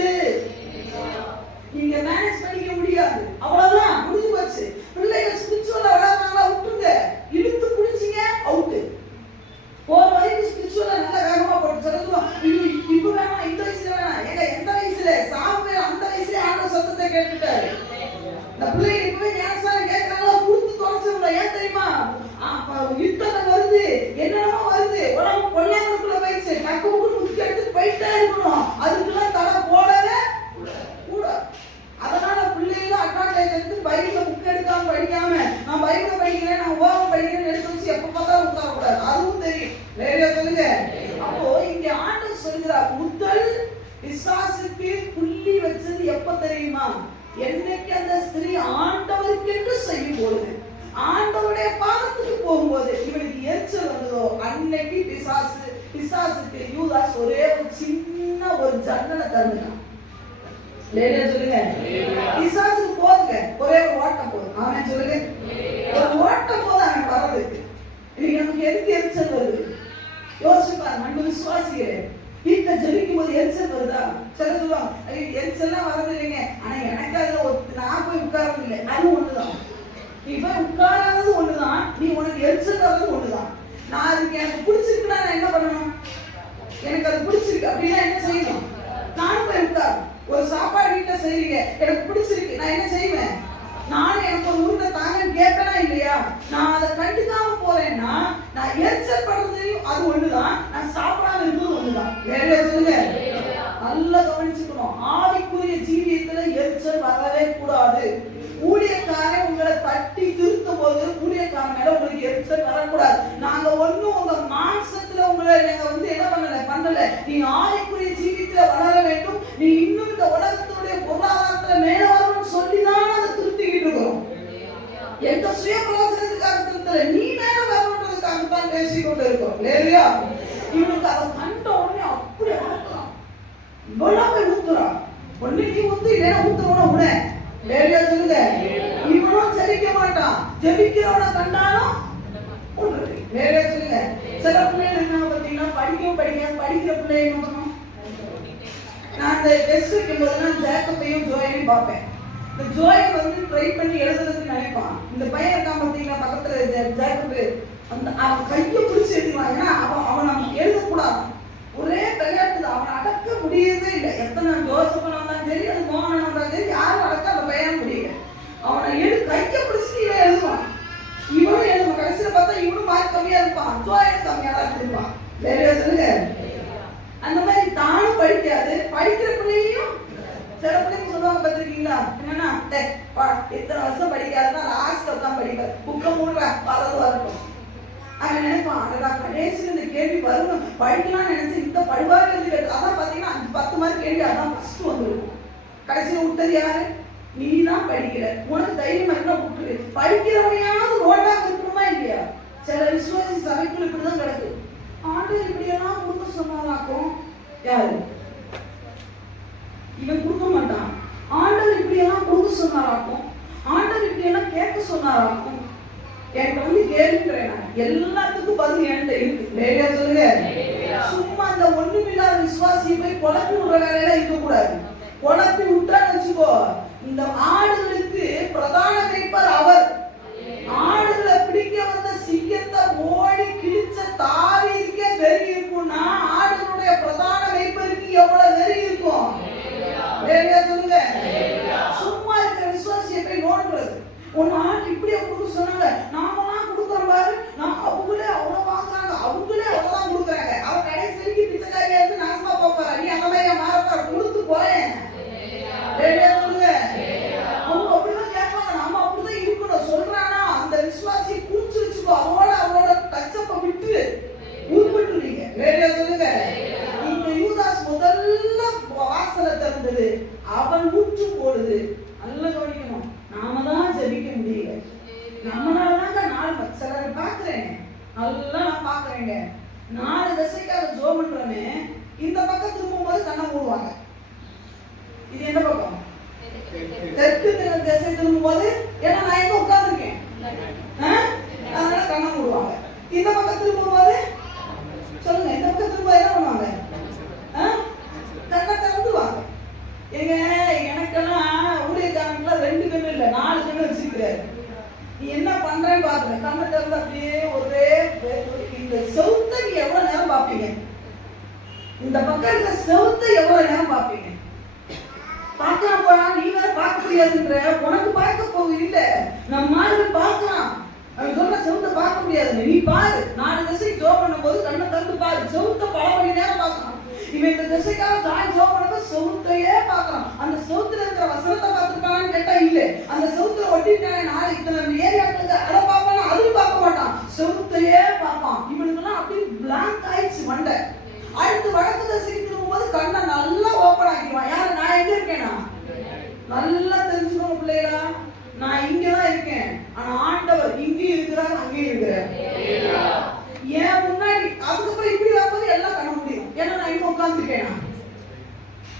நீங்க மேனேஜ் பண்ணிக்க முடியாது, அவ்வளவுதான், முடிஞ்சு போச்சு. பிள்ளைகள் ஸ்பிரிச்சுவலா வளர்றாங்களா, விட்டுருங்க. இழுத்து பிடிச்சிங்க, அவுட்டு. போற வரைக்கும் ஸ்பிரிச்சுவலா நல்லா வேகமா போட்டு சொல்லுவோம், இப்ப வேணாம், இந்த வயசுல வேணாம். ஏங்க எந்த வயசுல சாமி அந்த வயசுல ஆண்டவர் சத்தத்தை கேட்டுட்டாரு. இந்த பிள்ளைங்க இப்பவே ஞானஸ்நானம் கேட்கறாங்களா? பிசாசுக்கு யூதாஸ் ஒரே ஒரு சின்ன ஒரு ஜன்னலை தந்துட்டான். சொல்லுங்க, பிசாசுக்கு போதுங்க ஒரே ஒரு ஓட்டம் போதும். அவன் சொல்லுங்க, ஒரு ஓட்டம் போதும் அவன் வர்றதுக்கு. இன்னைக்கு நமக்கு எதுக்கு எரிச்சல் வருது யோசிச்சு பாருங்க. நம்ம விசுவாசிக்கிறேன், வீட்டுல ஜெபிக்கும் போது எரிச்சல் வருதா? சில சொல்லுவாங்க எரிச்சல்லாம் வரது இல்லைங்க, ஆனா எனக்கு அதுல நான் போய் உட்காரது இல்லை. அது ஒண்ணுதான், நீ போய் உட்காராதது ஒண்ணுதான், நீ உனக்கு எரிச்சல் வர்றது ஒண்ணுதான். நான் அதுக்கு எனக்கு பிடிச்சிருக்குன்னா நான் என்ன பண்ணணும்? எனக்கு அது பிடிச்சிருக்கு அப்படின்னா என்ன செய்யணும்? நானும் போய் உட்காரு. ஒரு சாப்பாடு வீட்டுல செய்றீங்க, எனக்கு பிடிச்சிருக்கு, நான் என்ன செய்வேன்? நானும் எனக்கு ஒரு உருண்டை தாங்கன்னு கேட்பேனா இல்லையா? நான் அதை கண்டுக்காம போறேன்னா நான் எரிச்சல் படுறதையும் அது ஒண்ணுதான், நான் சாப்பிடாம இருந்தது ஒண்ணுதான். வேற சொல்லுங்க, நல்லா கவனிச்சுக்கணும். ஆவிக்குரிய ஜீவியத்துல எரிச்சல் வரவே கூடாது. ஊழியக்காரன் உங்களை தட்டி திருத்தும் போது ஊழியக்காரன் மேல உங்களுக்கு எரிச்சல் வரக்கூடாது. நாங்க ஒண்ணும் உங்க மாம்சத்துல உங்களை நாங்க என்ன பண்ணல. நீ ஆவிக்குரிய ஜீவியத்துல வளர வேண்டும், நீ இன்னும் இந்த உலகத்துடைய பொருளாதாரத்துல மேல வரணும்னு சொல்லிதான் அதை திருத்திக்கிட்டு இருக்கோம். எந்த சுய பிரயோஜனத்துக்காக திருத்தல, நீ மேல வரணுன்றதுக்காக தான் பேசிக்கொண்டு இருக்கோம். இல்லையா? இவனுக்கு அதை கண்ட உடனே அப்படி ஆக்கலாம், இவ்வளவு போய் ஊத்துறான். ஒண்ணு நீ ஊத்து, இல்லைன்னா ஊத்துறவன உட. வேலையா சொல்லுங்க, இவனும் ஜெபிக்க மாட்டான், ஜெபிக்கிறவனை கண்டாலும் வேலையா சொல்லுங்க. சில பிள்ளைகள் என்ன பார்த்தீங்கன்னா படிக்கவும் படிக்காது, படிக்கிற பிள்ளை என்ன பண்ணும்? நான் அந்த டெஸ்ட் வைக்கும் போதுலாம் ஜேக்கப்பையும் ஜோயையும் பார்ப்பேன். இந்த ஜோயை ட்ரை பண்ணி எழுதுறதுக்கு நினைப்பான். இந்த பையன் இருக்கான் பார்த்தீங்கன்னா பக்கத்துல ஜேக்கப்பு, அந்த அவன் கையை பிடிச்சி எழுதுவான். ஏன்னா அவன் நமக்கு எழுதக்கூடாது, ஒரே விளையாட்டு, அவனை அடக்க முடியவே இல்லை. எத்தனை ஜோசப்பன் வந்தாலும் சரி, அது மோகன் வந்தாலும் சரி, யாரும் அடக்க அந்த பையன் முடியல. அவனை கையை பிடிச்சிட்டு இவன் எழுதுவான், இவனும் எழுதுவான். கடைசியில பார்த்தா இவனும் மார்க் கம்மியா இருப்பான், ஜோயும் கம்மியா தான் இருப்பான். வேலையா சொல்லுங்க. அந்த மாதிரி தானும் படிக்காது, படிக்கிற பிள்ளையும் சில பிள்ளைங்க சொல்லுவாங்க பார்த்திருக்கீங்களா, என்னன்னா இத்தனை வருஷம் படிக்காதுன்னா லாஸ்ட்ல தான் படிப்பார், புக்கை மூடுவேன் வரது வரட்டும். அவன் நினைப்பான், அடடா கடைசியில் இந்த கேள்வி வரணும் படிக்கலாம்னு நினைச்சு இந்த படுவாக எழுதி. அதான் பார்த்தீங்கன்னா 5-10 மார்க் கேள்வி அதான் ஃபர்ஸ்ட் வந்துருக்கும். கடைசியில் விட்டது யாரு? நீ தான் படிக்கிற, உனக்கு தைரியம் இருந்தா விட்டுரு. படிக்கிறவனையாவது ரோட்டாக இருக்கணுமா இல்லையா? சில விசுவாசி சபைக்குள்ள இப்படிதான் கிடக்கு. ஆண்டவர் இப்படியெல்லாம் கொடுக்க சொன்னாராக்கும், யாரு? இவன் கொடுக்க மாட்டான். ஆண்டவர் இப்படியெல்லாம் கொடுக்க சொன்னாராக்கும், ஆண்டவர் இப்படியெல்லாம் கேட்க சொன்னாராக்கும். எனக்கு கேள்விக்கிறேன், எல்லாத்துக்கும் பதில் என்கிட்ட இருக்கு. வேலையா சொல்லுங்க. சும்மா அந்த ஒண்ணுமில்லாத விசுவாசியை போய் குழப்பி விடுற வேலையில இருக்கக்கூடாது. குழப்பி விட்டான்னு வச்சுக்கோ, இந்த ஆடுகளுக்கு பிரதான மேய்ப்பர் அவர். ஆடுகளை பிடிக்க வந்த சிங்கத்தை ஓடி கிழிச்ச தாவீதுக்கே வெறி இருக்கும்னா ஆடுகளுடைய பிரதான மேய்ப்பருக்கு எவ்வளவு வெறி இருக்கும்? வேலையா சொல்லுங்க. சும்மா இருக்கிற விசுவாசியை போய் நோண்டுறது. ஒன்னு ஆள் இப்படியே கொடுக்க சொன்னாங்க, நாமெல்லாம் கொடுக்குறோம் பாரு, அவங்களே அவ்வளவு வாங்குறாங்க, அவங்களே அவ்வளவுதான் கொடுக்குறாங்க. அவ கடைசி வரைக்கும் பிச்சைக்காரியா இருந்து நாசமா போப்பாரு. நீ அந்த மாதிரி மாறப்பா கொடுத்து போறேன். சொல்லுங்க, அவங்க அப்படிதான் கேட்பாங்க, நம்ம அப்படிதான் இருக்கணும் சொல்றானா அந்த விசுவாசியை குறிச்சு வச்சுக்கோ, அவளோட டச்சப்ப விட்டு உருப்பிட்டுறீங்க. வேலையா சொல்லுங்க. இந்த யூதாஸ் முதல்ல வாசலை திறந்தது, அவன் ஊற்று போடுது. நல்லா கவனிக்கணும், நாம தான் ஜெபிக்க முடியல. நம்மளாலதாங்க நாலு சிலரை பாக்குறேன், நல்லா நான் பாக்குறேங்க, 4 திசைக்காக ஜோம் பண்றோமே, இந்த பக்கம் திரும்பும்போது கண்ணை மூடுவாங்க. இது என்ன பக்கம்? தெற்கு திசை திரும்பும்போது, ஏன்னா நான் எங்க உட்கார்ந்துருக்கேன் அதனால கண்ணை மூடுவாங்க. இந்த பக்கம் திரும்பும்போது சொல்லுங்க, இந்த பக்கம் திரும்ப என்ன பண்ணுவாங்க? கண்ணை திறந்துவாங்க. எங்க எனக்கெல்லாம் ஊழியக்காரனுக்குலாம் 2 கண்ணு இல்லை, 4 கண்ணு வச்சிருக்கிறாரு. நீ என்ன பண்றேன்னு பாக்குறேன், கண்ணை திறந்து அப்படியே ஒரே இந்த செவுத்தை நீ எவ்வளவு நேரம் பார்ப்பீங்க? இந்த பக்கம் இருக்கிற செவுத்தை எவ்வளவு நேரம் பார்ப்பீங்க? பார்க்கலாம் போனா நீ வேற பார்க்க முடியாதுன்ற, உனக்கு பார்க்க போக இல்ல, நம்ம மாதிரி பார்க்கலாம். அவன் சொல்ற செவுத்தை பார்க்க முடியாது, நீ பாரு. 4 திசை ஜோம் பண்ணும் போது கண்ணை திறந்து பாரு, செவுத்தை பல மணி நேரம் பார்க்கலாம். இவன் இந்த திசைக்காக தான் ஜோம் பண்ணப்ப செவுத்தையே பார்க்கலாம். அந்த செவுத்துல இருக்கிற வசனத்தை பார்த்துருக்கானு கேட்டா இல்ல, அந்த செவுத்துல ஒட்டிட்டானே 4 இத்தனை ஏரியாக்களுக்கு அதை பார்ப்பானா, அதுவும் பார்க்க மாட்டான், செவுத்தையே பார்ப்பான். இவனுக்கெல்லாம் அப்படி பிளாங்க் ஆயிடுச்சு மண்டை. அடுத்து வடக்கு திசைக்கு திரும்பும்போது கண்ணை நல்லா ஓப்பன் ஆக்கிடுவான். யாரு? நான் எங்க இருக்கேனா? நல்லா தெரிஞ்சுக்கணும் பிள்ளைகளா, நான் இங்கதான் இருக்கேன், ஆனா ஆண்டவர் இங்கேயும் இருக்கிறார், அங்கேயும் இருக்கிறார். ஏன் முன்னாடி அதுக்கப்புறம்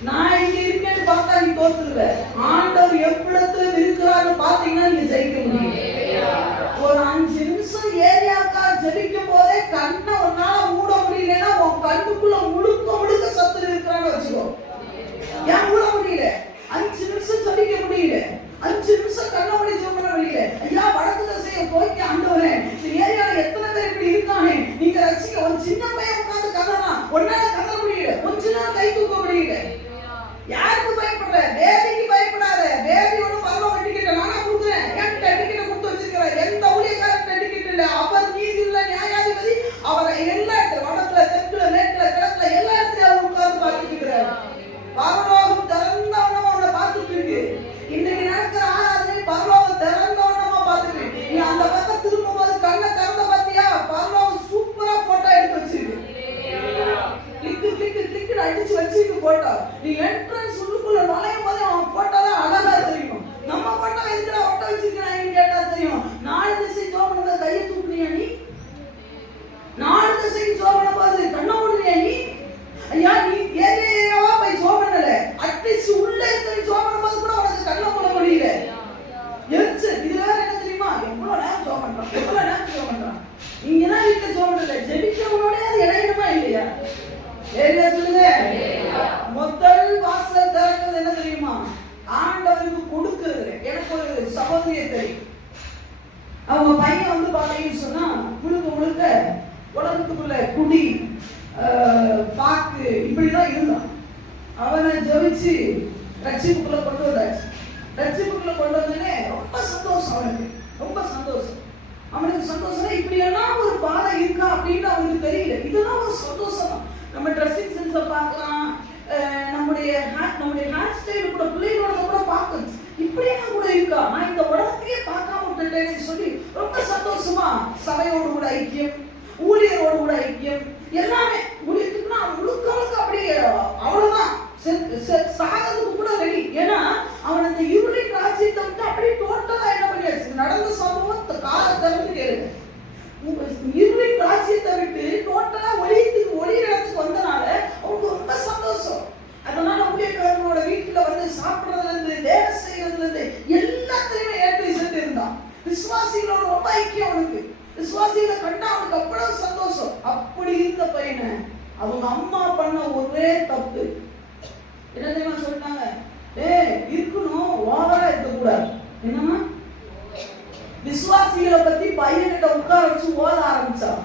நான் இங்க இருக்கேன்னு பார்த்தா நீ தோத்துருவ. ஆண்டவர் எவ்விடத்துல இருக்கிறான்னு பாத்தீங்கன்னா நீங்க ஜெயிக்க முடியும். ஒரு 5 நிமிஷம் ஏரியாக்கா ஜெபிக்கும் போதே கண்ணை ஒன்னால மூட முடியலன்னா உன் கண்ணுக்குள்ள முழுக்க முழுக்க சத்துரு இருக்கிறான்னு வச்சுக்கோ. ஏன் மூட முடியல? 5 நிமிஷம் ஜெபிக்க முடியல, 5 நிமிஷம் கண்ணை மூடி ஜெபம் பண்ண முடியல. ஐயா வடக்கு திசையை போய்க்கு ஆண்டவரே, இந்த ஏரியால எத்தனை பேர் இப்படி இருக்கானே, நீங்க ரசிக்க. ஒரு சின்ன பையன் உட்கார்ந்து கதறா, ஒன்னால கதற முடியல, கொஞ்ச நேரம் கை தூக்க முடியல. யாருக்கு பயப்படுற? பேபிக்கு பயப்படாத. பேபி ஒண்ணு பரவாயில்ல, டிக்கெட் நானா கொடுக்குறேன், என்கிட்ட டிக்கெட் கொடுத்து வச்சிருக்கிறேன். எந்த ஊழியக்காரர்கிட்ட டிக்கெட் இல்ல. அவர் நீதி உள்ள நியாயாதிபதி. அவரை எல்லா வடக்குல தெற்குல மேற்குல கிழக்குல எல்லா இடத்துலயும் அவர் உட்கார்ந்து பார்த்துட்டு இருக்கிறார். பரலோகம் திறந்தவனமா உன்னை பார்த்துட்டு இருக்கு. இன்னைக்கு நடக்கிற ஆராதனை பரலோகம் திறந்தவனமா பார்த்துட்டு இருக்கு. நீ அந்த பக்கம் திரும்பும் போது கண்ணை திறந்த பார்த்தியா? பரலோகம் சூப்பரா போட்டோ எடுத்து வச்சிருக்கு. கிளிக்கு கிளிக்கு கிளிக்கு அடிச்சு வச்சிருக்கு போட்டோ. நீ என்ட்ரன்ஸ் உள்ளுக்குள்ள நுழையும் போது அவன் போட்டோ தான் அழகா தெரியும். நம்ம போட்டோ எதுக்குடா ஒட்ட வச்சிருக்காங்கன்னு கேட்டா தெரியும். 4 திசை ஜோம் பண்ணத கையை தூக்குனியா நீ? 4 திசைக்கு ஜோம் பண்ண போது கண்ணை மூடுனியா நீ? ஐயா நீ ஏரியாவா போய் ஜோம் பண்ணல. அட்லீஸ்ட் உள்ள இருக்கிற ஜோம் பண்ணும்போது கூட உனக்கு கண்ணை மூட முடியல. எரிச்சு இது வேற என்ன தெரியுமா? எவ்வளவு நேரம் ஜோம் பண்றான், எவ்வளவு நேரம் ஜோம் பண்றான். நீங்க தான் வீட்டுல ஜோம் பண்ணல, ஜெபிக்கிறவனோட அது இடையிடமா இல்லையா? ஏரியா சொல்லுங்க. முதல் வாசல் திறக்கிறது என்ன தெரியுமா? ஆண்டவருக்கு கொடுக்கிறது. எனக்கு ஒரு சகோதரியை தெரியும். அவங்க பையன் வந்து பாத்தீங்கன்னு சொன்னா முழுக்க முழுக்க உலகத்துக்குள்ள குடி பாக்கு இப்படிதான் இருந்தான். அவனை ஜெபிச்சு ரட்சிப்புக்குள்ள கொண்டு வந்தாச்சு. ரட்சிப்புக்குள்ள கொண்டு வந்தோடனே ரொம்ப சந்தோஷம். அவனுக்கு ரொம்ப சந்தோஷம். அவனுக்கு சந்தோஷம். இப்படி எல்லாம் ஒரு பாதை இருக்கா அப்படின்னு அவனுக்கு தெரியல. இதெல்லாம் ஒரு சந்தோஷம் தான். நம்ம ட்ரெஸ்ஸிங் சென்ஸை பார்க்கலாம், நம்முடைய ஹேர் ஸ்டைல் கூட பிள்ளைகளோட கூட பார்க்கணும். இப்படியெல்லாம் கூட இருக்கா, நான் இந்த உலகத்தையே பார்க்காம விட்டுட்டேன்னு சொல்லி ரொம்ப சந்தோஷமா சபையோடு கூட ஐக்கியம், ஊழியரோடு கூட ஐக்கியம், எல்லாமே ஊழியத்துக்குன்னா முழுக்க முழுக்க அப்படியே அவ்வளவுதான். சாகத்துக்கு கூட ரெடி. ஏன்னா அவன் அந்த இருளின் ராஜ்யத்தை விட்டு அப்படியே டோட்டலா என்ன பண்ணியாச்சு. நடந்த சம்பவம் காலத்திலிருந்து கேளுங்க. இருளின் ராஜ்யத்தை விட்டு டோட்டலா ஒளி இடத்துக்கு வந்தனால அவங்களுக்கு ரொம்ப சந்தோஷம். அதனால ஊழியக்காரங்களோட வீட்டுல வந்து சாப்பிடுறதுல இருந்து வேலை செய்யறதுல இருந்து எல்லாத்தையுமே ஏற்று சென்று இருந்தான். விசுவாசிகளோட ரொம்ப ஐக்கியம் அவனுக்கு. விசுவாசிகளை கண்டா அவனுக்கு அவ்வளவு சந்தோஷம். அப்படி இருந்த பையனை அவங்க அம்மா பண்ண ஒரே தப்பு என்ன தெரியுமா சொல்லிட்டாங்க? இருக்கணும், ஓவரா இருக்கக்கூடாது. என்னமா? விசுவாசிகளை பத்தி பையன்கிட்ட உட்கார வச்சு ஓத ஆரம்பிச்சான்.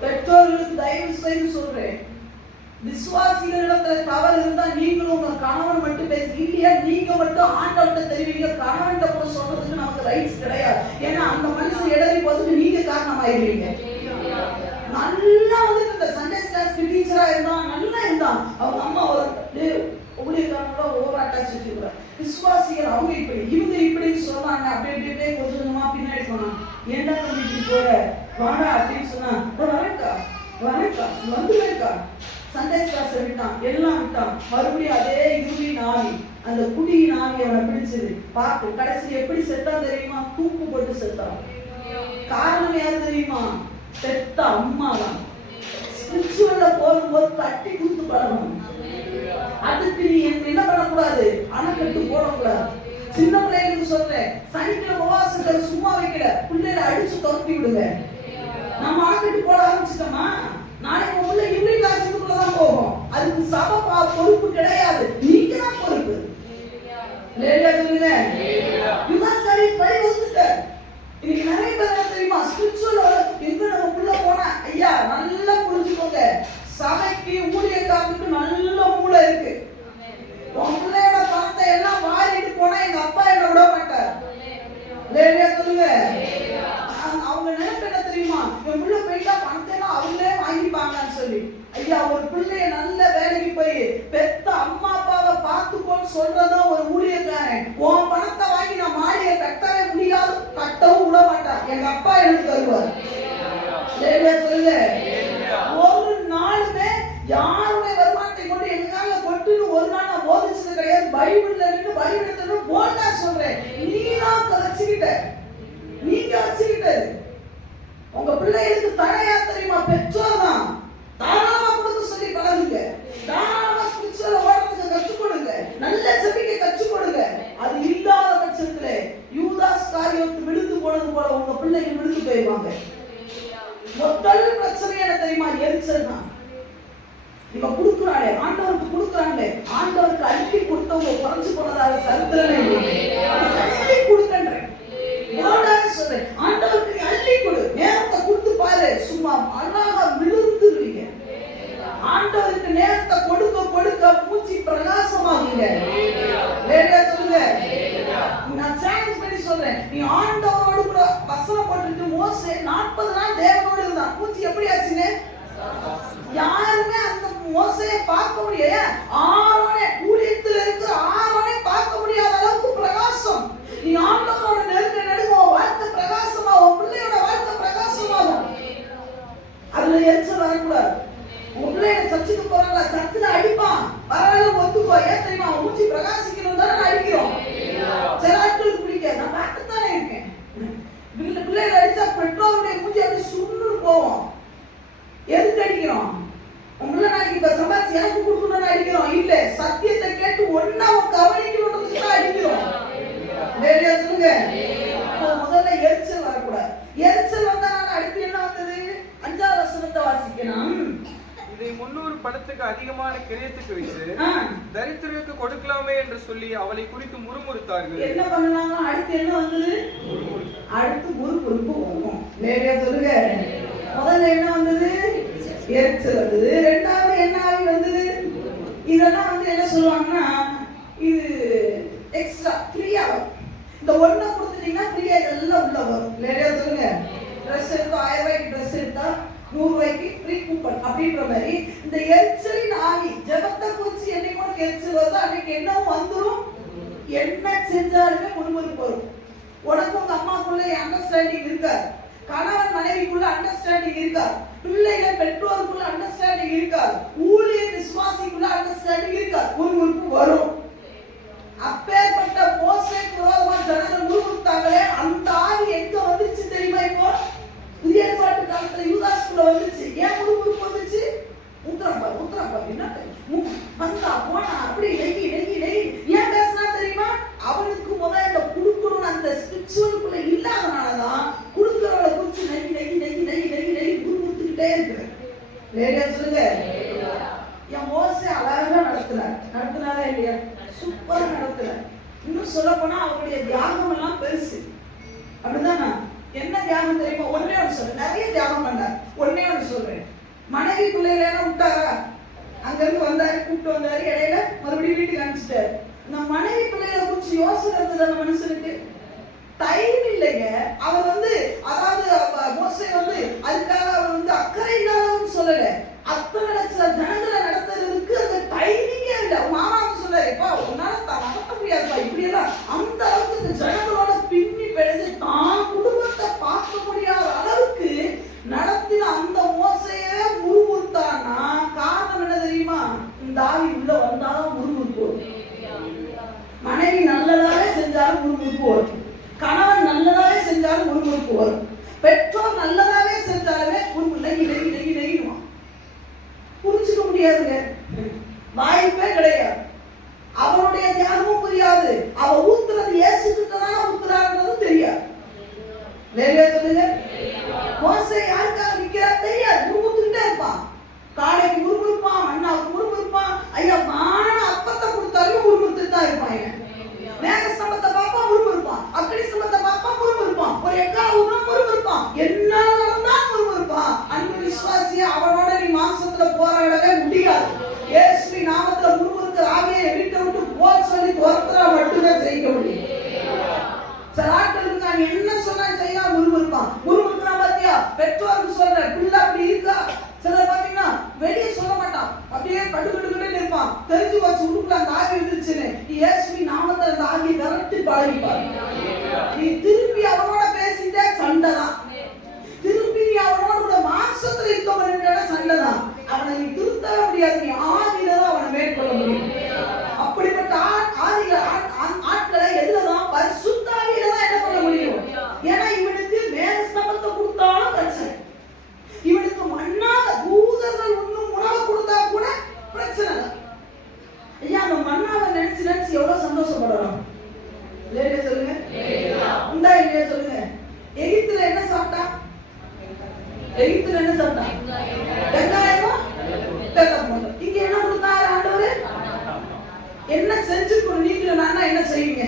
பெற்றோர்களுக்கு தயவு செய்து சொல்றேன், விசுவாசிகளிடத்துல தவறு இருந்தா நீங்களும் உங்க கணவன் மட்டும் பேசி இல்லையா, நீங்க மட்டும் ஆண்டவர்கிட்ட தெரிவிங்க. கணவன்கிட்ட கூட சொல்றதுக்கு நமக்கு ரைட்ஸ் கிடையாது. ஏன்னா அந்த மனுஷன் இடறி போறதுக்கு நீங்க காரணமாயிருவீங்க. நல்லா வந்து இந்த சண்டே கிளாஸ் டீச்சரா இருந்தான், நல்லா இருந்தான். அவங்க அம்மா ஊழியக்காரங்களோட ஓவர் அட்டாச் வச்சிருக்காங்க. விசுவாசிகள் அவங்க இப்படி இவங்க இப்படின்னு சொன்னாங்க. அப்படியே கொஞ்சம் கொஞ்சமா பின்னாடி சொன்னாங்க. ஏன்டா இப்படி போற வாடா அப்படின்னு சொன்னா வரேக்கா வந்துருக்கா. சண்டே கிளாஸ் விட்டான், எல்லாம் விட்டான். மறுபடியும் அதே இருளி நாவி, அந்த குடி நாவி அவனை பிடிச்சது. பார்த்து கடைசி எப்படி செத்தான் தெரியுமா? தூக்கு போட்டு செத்தான். காரணம் யாரு தெரியுமா? பெத்த அம்மாதான். ஸ்பிரிச்சுவல்ல போகும்போது தட்டி கொடுத்து பழகணும். அதுக்கு நீ என்ன பண்ணக்கூடாது? அணைக்கட்டு போடக்கூடாது. சின்ன பிள்ளைகளுக்கு சொல்றேன், சனிக்கிழமை உபவாசத்தை சும்மா வைக்கல, பிள்ளைகளை அடிச்சு துரத்தி விடுங்க. நம்ம அணைக்கட்டு போட ஆரம்பிச்சிட்டோமா நாளைக்கு உள்ள இருளி ராஜ்யத்துக்குள்ளதான் போகும். அதுக்கு சபை பொறுப்பு கிடையாது, நீங்க தான் பொறுப்பு. சொல்லுங்க. இன்னைக்கு நிறைய பேர் தெரியுமா ஸ்பிரிச்சுவல் எங்க நமக்குள்ள போனா ஐயா நல்லா புரிஞ்சுக்கோங்க. சபைக்கு ஊழியக்காரனுக்கு நல்ல மூளை இருக்கு. உன் பிள்ளையோட பணத்தை எல்லாம் வாரிட்டு போனா எங்க அப்பா என்ன விட மாட்டார். சொல்லுங்க. அவங்க நினைப்பு என்ன தெரியுமா? என் பிள்ளை போயிட்டா பணத்தை எல்லாம் அவங்களே வாங்கிப்பாங்கன்னு சொல்லி. ஐயா ஒரு பிள்ளைய நல்ல வேலைக்கு போய் பெத்த அம்மா அப்பாவை பார்த்துக்கோன்னு சொல்றதும் ஒரு ஊழியக்காரன். உன் பணத்தை வாங்கி நான் மாளிகை கட்டவே முடியாது, கட்டவும் விட மாட்டான். எங்க அப்பா எனக்கு தருவார். சொல்லுங்க. ஒரு நாளுமே யாருடைய வருமானத்தை கொண்டு எங்களுக்காக கொட்டுன்னு ஒரு நாள் நான் போதிச்சது கிடையாது. பைபிள்ல இருந்து பைபிளத்துல போல்டா சொல்றேன். நீங்க வச்சுக்கிட்டது உங்க பிள்ளைகளுக்கு தடையா தெரியுமா? பெற்றோர் தான். தாராளமா கொடுக்க சொல்லி பழகுங்க. தாராளமா ஸ்பிரிச்சுவல் பிள்ளைங்க விழுந்து போயிடுவாங்க. முதல் பிரச்சனை என்ன தெரியுமா? எரிச்சல் தான். இவ கொடுக்குறாளே, ஆண்டவருக்கு கொடுக்குறாங்களே, ஆண்டவருக்கு அள்ளி கொடுத்தவங்க குறைஞ்சு போனதாக சரித்திரமே அள்ளி கொடுக்கன்றேன். சொல்றேன், ஆண்டவருக்கு அள்ளி கொடு, நேரத்தை கொடுத்து பாரு, சும்மா அழகா விழுந்துருவீங்க. ஆண்டவருக்கு நேரத்தை கொடுக்க கொடுக்க மூச்சு பிரகாசமாகுங்க. சொல்லுங்க, நான் சேலஞ்ச் பண்ணி சொல்றேன், நீ ஆண்டவரோடு கூட வசனம் போட்டு மோசே 40 நாள் தேவனோடு இருந்தான். மூச்சு எப்படி ஆச்சுன்னு யாருமே அந்த மோசையை பார்க்க முடியல. ஆரோனே ஊழியத்தில் இருக்கிற ஆரோனே பார்க்க முடியாத அளவுக்கு பிரகாசம். நீ ஆண்டவரோட நெருங்க நடுங்க, வாழ்க்கை பிரகாசமாகும், பிள்ளையோட வாழ்க்கை பிரகாசமாகும். அதுல எரிச்சல் வரக்கூடாது. உன் பிள்ளைய சர்ச்சுக்கு போறாங்க, சர்ச்சுல அடிப்பான், பரவாயில்ல ஒத்துக்கோ. ஏன் தெரியுமா? மூச்சு பிரகாசிக்கணும் தானே அடிக்கிறோம். சில ஆட்களுக்கு பிடிக்காது, நான் பார்த்துத்தானே இருக்கேன். பிள்ளைகளை அடிச்சா பெற்றோருடைய மூச்சு அப்படி சுருன்னு போவோம். எதுக்கு அடிக்கிறோம்? உங்களை நாளைக்கு இப்ப சம்பாதிச்சு எனக்கு கொடுக்கணும்னு அடிக்கிறோம் இல்ல, சத்தியத்தை கேட்டு ஒன்னா கவனிக்கணும்னு தான் அடிக்கிறோம். சொல்லுங்க, முதல்ல எரிச்சல் வரக்கூடாது. எரிச்சல் வந்தா அடுத்து என்ன வந்தது? 5வது வசனத்தை வாசிக்கணும். இதை 300 பணத்துக்கு அதிகமான கிரயத்துக்கு வைத்து தரித்திரருக்கு கொடுக்கலாமே என்று சொல்லி அவளை குறித்து முறுமுறுத்தார்கள். என்ன பண்ணலாங்க? அடுத்து என்ன வந்தது? அடுத்து முறுமுறுப்பு வரும். வேறையா சொல்லுங்க. முதல்ல என்ன வந்தது? எரிச்சல் வந்தது. 2வது என்ன ஆகி வந்தது? இதெல்லாம் வந்து என்ன சொல்லுவாங்கன்னா, இது எக்ஸ்ட்ரா ஃப்ரீயா வரும். இந்த ஒண்ணை கொடுத்துட்டீங்கன்னா ஃப்ரீயா இதெல்லாம் உள்ள வரும். வேறையா சொல்லுங்க. ட்ரெஸ் எடுத்தா 1000 ரூபாய்க்கு ட்ரெஸ் எடுத்தா 100 ரூபாய்க்கு ஃப்ரீ கூப்பன் அப்படின்ற மாதிரி இந்த எரிச்சலின் ஆவி ஜெபத்தை குறிச்சு என்னைக்கு எரிச்சல் வருதோ அன்னைக்கு என்ன வந்துடும்? என்ன செஞ்சாலுமே முன்முறுப்பு வரும். உனக்கு உங்க அம்மாக்குள்ள அண்டர்ஸ்டாண்டிங் இருக்காது, கணவன் மனைவிக்குள்ள அண்டர்ஸ்டாண்டிங் இருக்காது, பிள்ளைகள் பெற்றோருக்குள்ள அண்டர்ஸ்டாண்டிங் இருக்காது, ஊழியர் விசுவாசிக்குள்ள அண்டர்ஸ்டாண்டிங் இருக்காது, முன்முறுப்பு வரும். அப்பேற்பட்ட மோசேக்கு விரோதமா ஜனங்கள் முறுமுறுத்தாங்களே, அந்த ஆவி எங்க வந்துச்சு தெரியுமா? இப்போ புதிய ஏற்பாட்டு காலத்துல யூதாஸ்குள்ள வந்துச்சு. ஏன் முறுமுறுப்பு வந்துச்சு? உத்தரப்பா என்ன வந்தா போனா அப்படி நெகி ஏன் பேசினா தெரியுமா? அவனுக்கு முதல்ல இந்த குடுக்கணும் அந்த ஸ்பிரிச்சுவலுக்குள்ள இல்லாதனாலதான் குடுக்கிறவளை குறிச்சு நெகி முறுமுறுத்துக்கிட்டே இருக்கிறேன். வேறையா சொல்லுங்க. என் மோசே அழகா நடத்தினாரா இல்லையா? சூப்பரா நடத்துறார். இன்னும் சொல்ல போனா அவருடைய தியாகம் எல்லாம் பெருசு. அப்படிதானா? என்ன தியாகம் தெரியுமா? ஒன்னே ஒன்று சொல்றேன், நிறைய தியாகம் பண்ணார். ஒன்னே ஒன்று சொல்றேன், மனைவி பிள்ளைகள விட்டாரா? அங்க இருந்து வந்தாரு, கூப்பிட்டு வந்தாரு, இடையில மறுபடியும் வீட்டுக்கு அனுப்பிச்சிட்டாரு. இந்த மனைவி பிள்ளைகளை குறிச்சு யோசனை இருந்தது அந்த மனுஷனுக்கு. டைம் இல்லைங்க. அவர் வந்து அதாவது மோசே வந்து அதுக்காக அவர் வந்து அக்கறை இல்லாதவன்னு சொல்லல. அத்தனை லட்சம் ஜனங்களை நடத்துறதுக்கு அந்த டைமிங்கே இல்லை. மாமா சொன்னாரு, எப்பா உன்னால நடத்த முடியாதுப்பா இப்படி எல்லாம். அந்த அளவுக்கு இந்த ஜனங்களோட பின்னி பிழைஞ்சு தான் குடும்பத்தை பார்க்க முடியாத அளவுக்கு நடத்தின அந்த மோசையே முறுமுறுத்தானா காரணம் என்ன தெரியுமா? இந்த ஆவி உள்ள வந்தாலும் முறுமுறுப்பு வரும். மனைவி நல்லதாவே செஞ்சாலும் முறுமுறுப்பு வரும், கணவன் நல்லதாவே செஞ்சாலும் முறுமுறுப்பு வரும், பெற்றோர் நல்லதாவே செஞ்சாலுமே நெகிடுவான். புரிஞ்சுக்க முடியாதுங்க, வாய்ப்பே கிடையாது. அவனுடைய தியாகமும் புரியாது, அவ ஊத்துறது இயேசு கிட்டதான ஊத்துறாருன்றதும் தெரியாது. வேலையா சொல்லுங்க. மோசே யாருக்காக நிக்கிறார் தெரியாது, முறுமுறுத்துக்கிட்டே இருப்பான். காடைக்கு முறுமுறுப்பான், மண்ணாவுக்கு முறுமுறுப்பான், ஐயா மான அப்பத்தை கொடுத்தாலும் முறுமுறுத்துட்டு தான் இருப்பாங்க. மேக ஸ்தம்பத்தை பாப்பா முறுமுறுப்பான், அக்கடி ஸ்தம்பத்தை பாப்பா முறுமுறுப்பான், ஒரு எக்கால முறுமுறுப்பான், என்ன நடந்தா முறுமுறுப்பான். அன்பு விசுவாசியா அவனோட நீ மாம்சத்துல போராடவே முடியாது. இயேசு நாமத்துல முறுமுறுக்கிற ஆவியை வீட்டை விட்டு போன்னு சொல்லி துரத்துறா மட்டும்தான் ஜெயிக்க முடியும். சில ஆட்கள் இருக்கான், என்ன சொன்னா செய்யா முறுமுறுப்பான். முறுமுறுக்கிறான் பாத்தியா? பெற்றோருக்கு சொல்ற பிள்ளை அப்படி இருக்கா? சிலர் பாத்தீங்கன்னா வெளியே சொல்ல மாட்டான், அப்படியே கடுகடுன்னு இருப்பான். தெரிஞ்சு வச்சு உடுப்புல அந்த ஆவி இருந்துச்சுன்னு இயேசுவின் நாமத்துல அந்த ஆவியை விரட்டி பழகிப்பாரு. நீ திருப்பி அவனோட பேசிட்டே சண்டைதான். திருப்பி நீ அவனோட மாம்சத்துல இருக்கவன சண்டைதான். அவனை நீ திருத்தவே முடியாது, நீ ஆவியில தான் அவனை மேற்கொள்ள முடியும். அப்படிப்பட்ட ஆட்களை எதுலதான்? பரிசுத்த ஆவியில தான் என்ன பண்ண முடியும். ஏன்னா இவனுக்கு மேல ஸ்தம்பத்தை கொடுத்தாலும் பிரச்சனை, இவனுக்கு மண்ணாக தூதர்கள் ஒன்னும் உணவு கொடுத்தா கூட பிரச்சனை. ஐயா அந்த மண்ணாவை நினைச்சு எவ்வளவு சந்தோஷப்படணும். இல்லையா சொல்லுங்க, உண்டா இல்லையா சொல்லுங்க. எகிப்துல என்ன சாப்பிட்டா? எகிப்துல என்ன சாப்பிட்டா? வெங்காயமும் வெள்ளம் போட்டோம். இங்க என்ன கொடுத்தாரு ஆண்டவரு? என்ன செஞ்சு நீங்களும் நானா என்ன செய்வீங்க?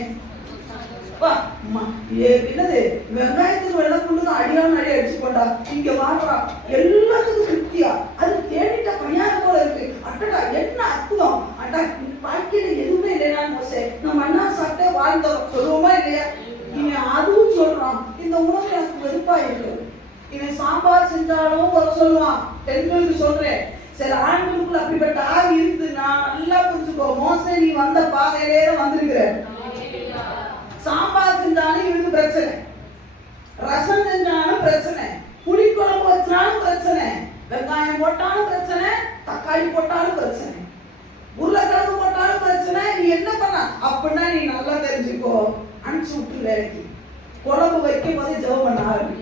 என்னது வெங்காயத்துக்கு வெள்ளம் கொண்டு அடியான அடி அடிச்சு போட்டா இங்க வாடுறா எல்லாத்துக்கும் திருப்தியா அது தேடிட்ட பணியாரம் போல இருக்கு. அட்டடா என்ன அற்புதம்! அட்டா வாழ்க்கையில எதுவுமே இல்லையா மோசே, நம்ம அண்ணா சாப்பிட்டே வாழ்ந்தோம் சொல்லுவோமா இல்லையா? இவன் அதுவும் சொல்றான், இந்த உணவு எனக்கு வெறுப்பா இருக்கு. இவன் சாம்பார் செஞ்சாலும் ஒரு சொல்லுவான். பெண்களுக்கு சொல்றேன், சில ஆண்களுக்குள்ள அப்படிப்பட்ட ஆவி இருக்குன்னா நல்லா புரிஞ்சுக்கோ. மோசே நீ வந்த பாதையிலே வந்திருக்கிற. சாம்பார் செஞ்சாலும் இவனுக்கு பிரச்சனை, ரசம் செஞ்சாலும் பிரச்சனை, புளி குழம்பு வச்சாலும் பிரச்சனை, வெங்காயம் போட்டாலும் பிரச்சனை, தக்காளி போட்டாலும் பிரச்சனை, உருளைக்கிழங்கு போட்டாலும் பிரச்சனை. நீ என்ன பண்ண அப்படின்னா நீ நல்லா தெரிஞ்சுக்கோ, அனுப்பிச்சு விட்டு வேலைக்கு. குழம்பு வைக்கும் போது ஜெபம் பண்ண ஆரம்பி.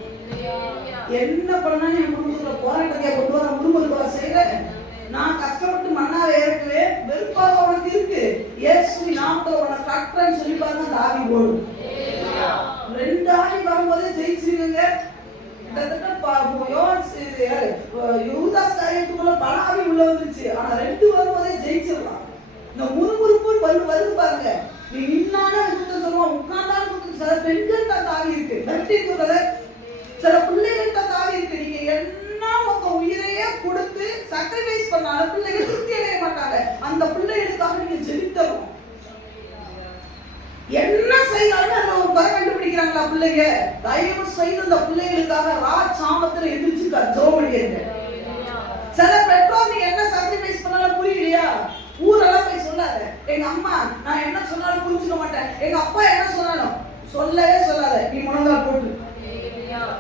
என்ன பண்ணா என் குடும்பத்துல போராட்டத்தையா கொண்டு வர முருகனுக்கு செய்யற? நான் கஷ்டப்பட்டு மண்ணாவை இறக்குவேன், வெறுப்பாக உனக்கு இருக்கு. இயேசு நாமத்துல உனக்கு கட்டுறேன்னு சொல்லி பாருங்க, அந்த ஆவி போடும். 2 ஆவி வரும்போதே ஜெயிச்சிருக்கீங்க. யூதாஸ் காரியத்துக்குள்ள பல ஆவி உள்ள வந்துருச்சு. ஆனா 2 வரும்போதே ஜெயிச்சிடலாம். இந்த முறுமுறுப்பு வருது பாருங்க. நீ நின்னான சொல்லுவான், உட்கார்ந்தாலும் குத்து. சில பெண்கள் அந்த ஆவி இருக்கு, வெட்டி சொல்றத. சில பிள்ளைகள் அந்த ஆவி இருக்கு. நீங்க என்ன உங்க உயிரையே கொடுத்து சாக்ரிஃபைஸ் பண்ணாலும் பிள்ளைகள் திருப்தி அடைய மாட்டாங்க. அந்த பிள்ளைகளுக்காக நீங்க ஜெபித்தரும். என்ன செய்தாலும் அதுல ஒரு குறை கண்டுபிடிக்கிறாங்களா பிள்ளைங்க? தயவு செய்து அந்த பிள்ளைகளுக்காக ராத் சாமத்துல எந்திரிச்சு ஜெபம் பண்ணிருங்க. சில பெற்றோர் நீ என்ன சாக்ரிஃபைஸ் பண்ணாலும் புரியலையா? ஊரெல்லாம் போய் சொல்லாத. எங்க அம்மா நான் என்ன சொன்னாலும் புரிஞ்சுக்க மாட்டேன், எங்க அப்பா என்ன சொன்னாலும் சொல்லவே சொல்லாத. நீ முழங்கால் போட்டு,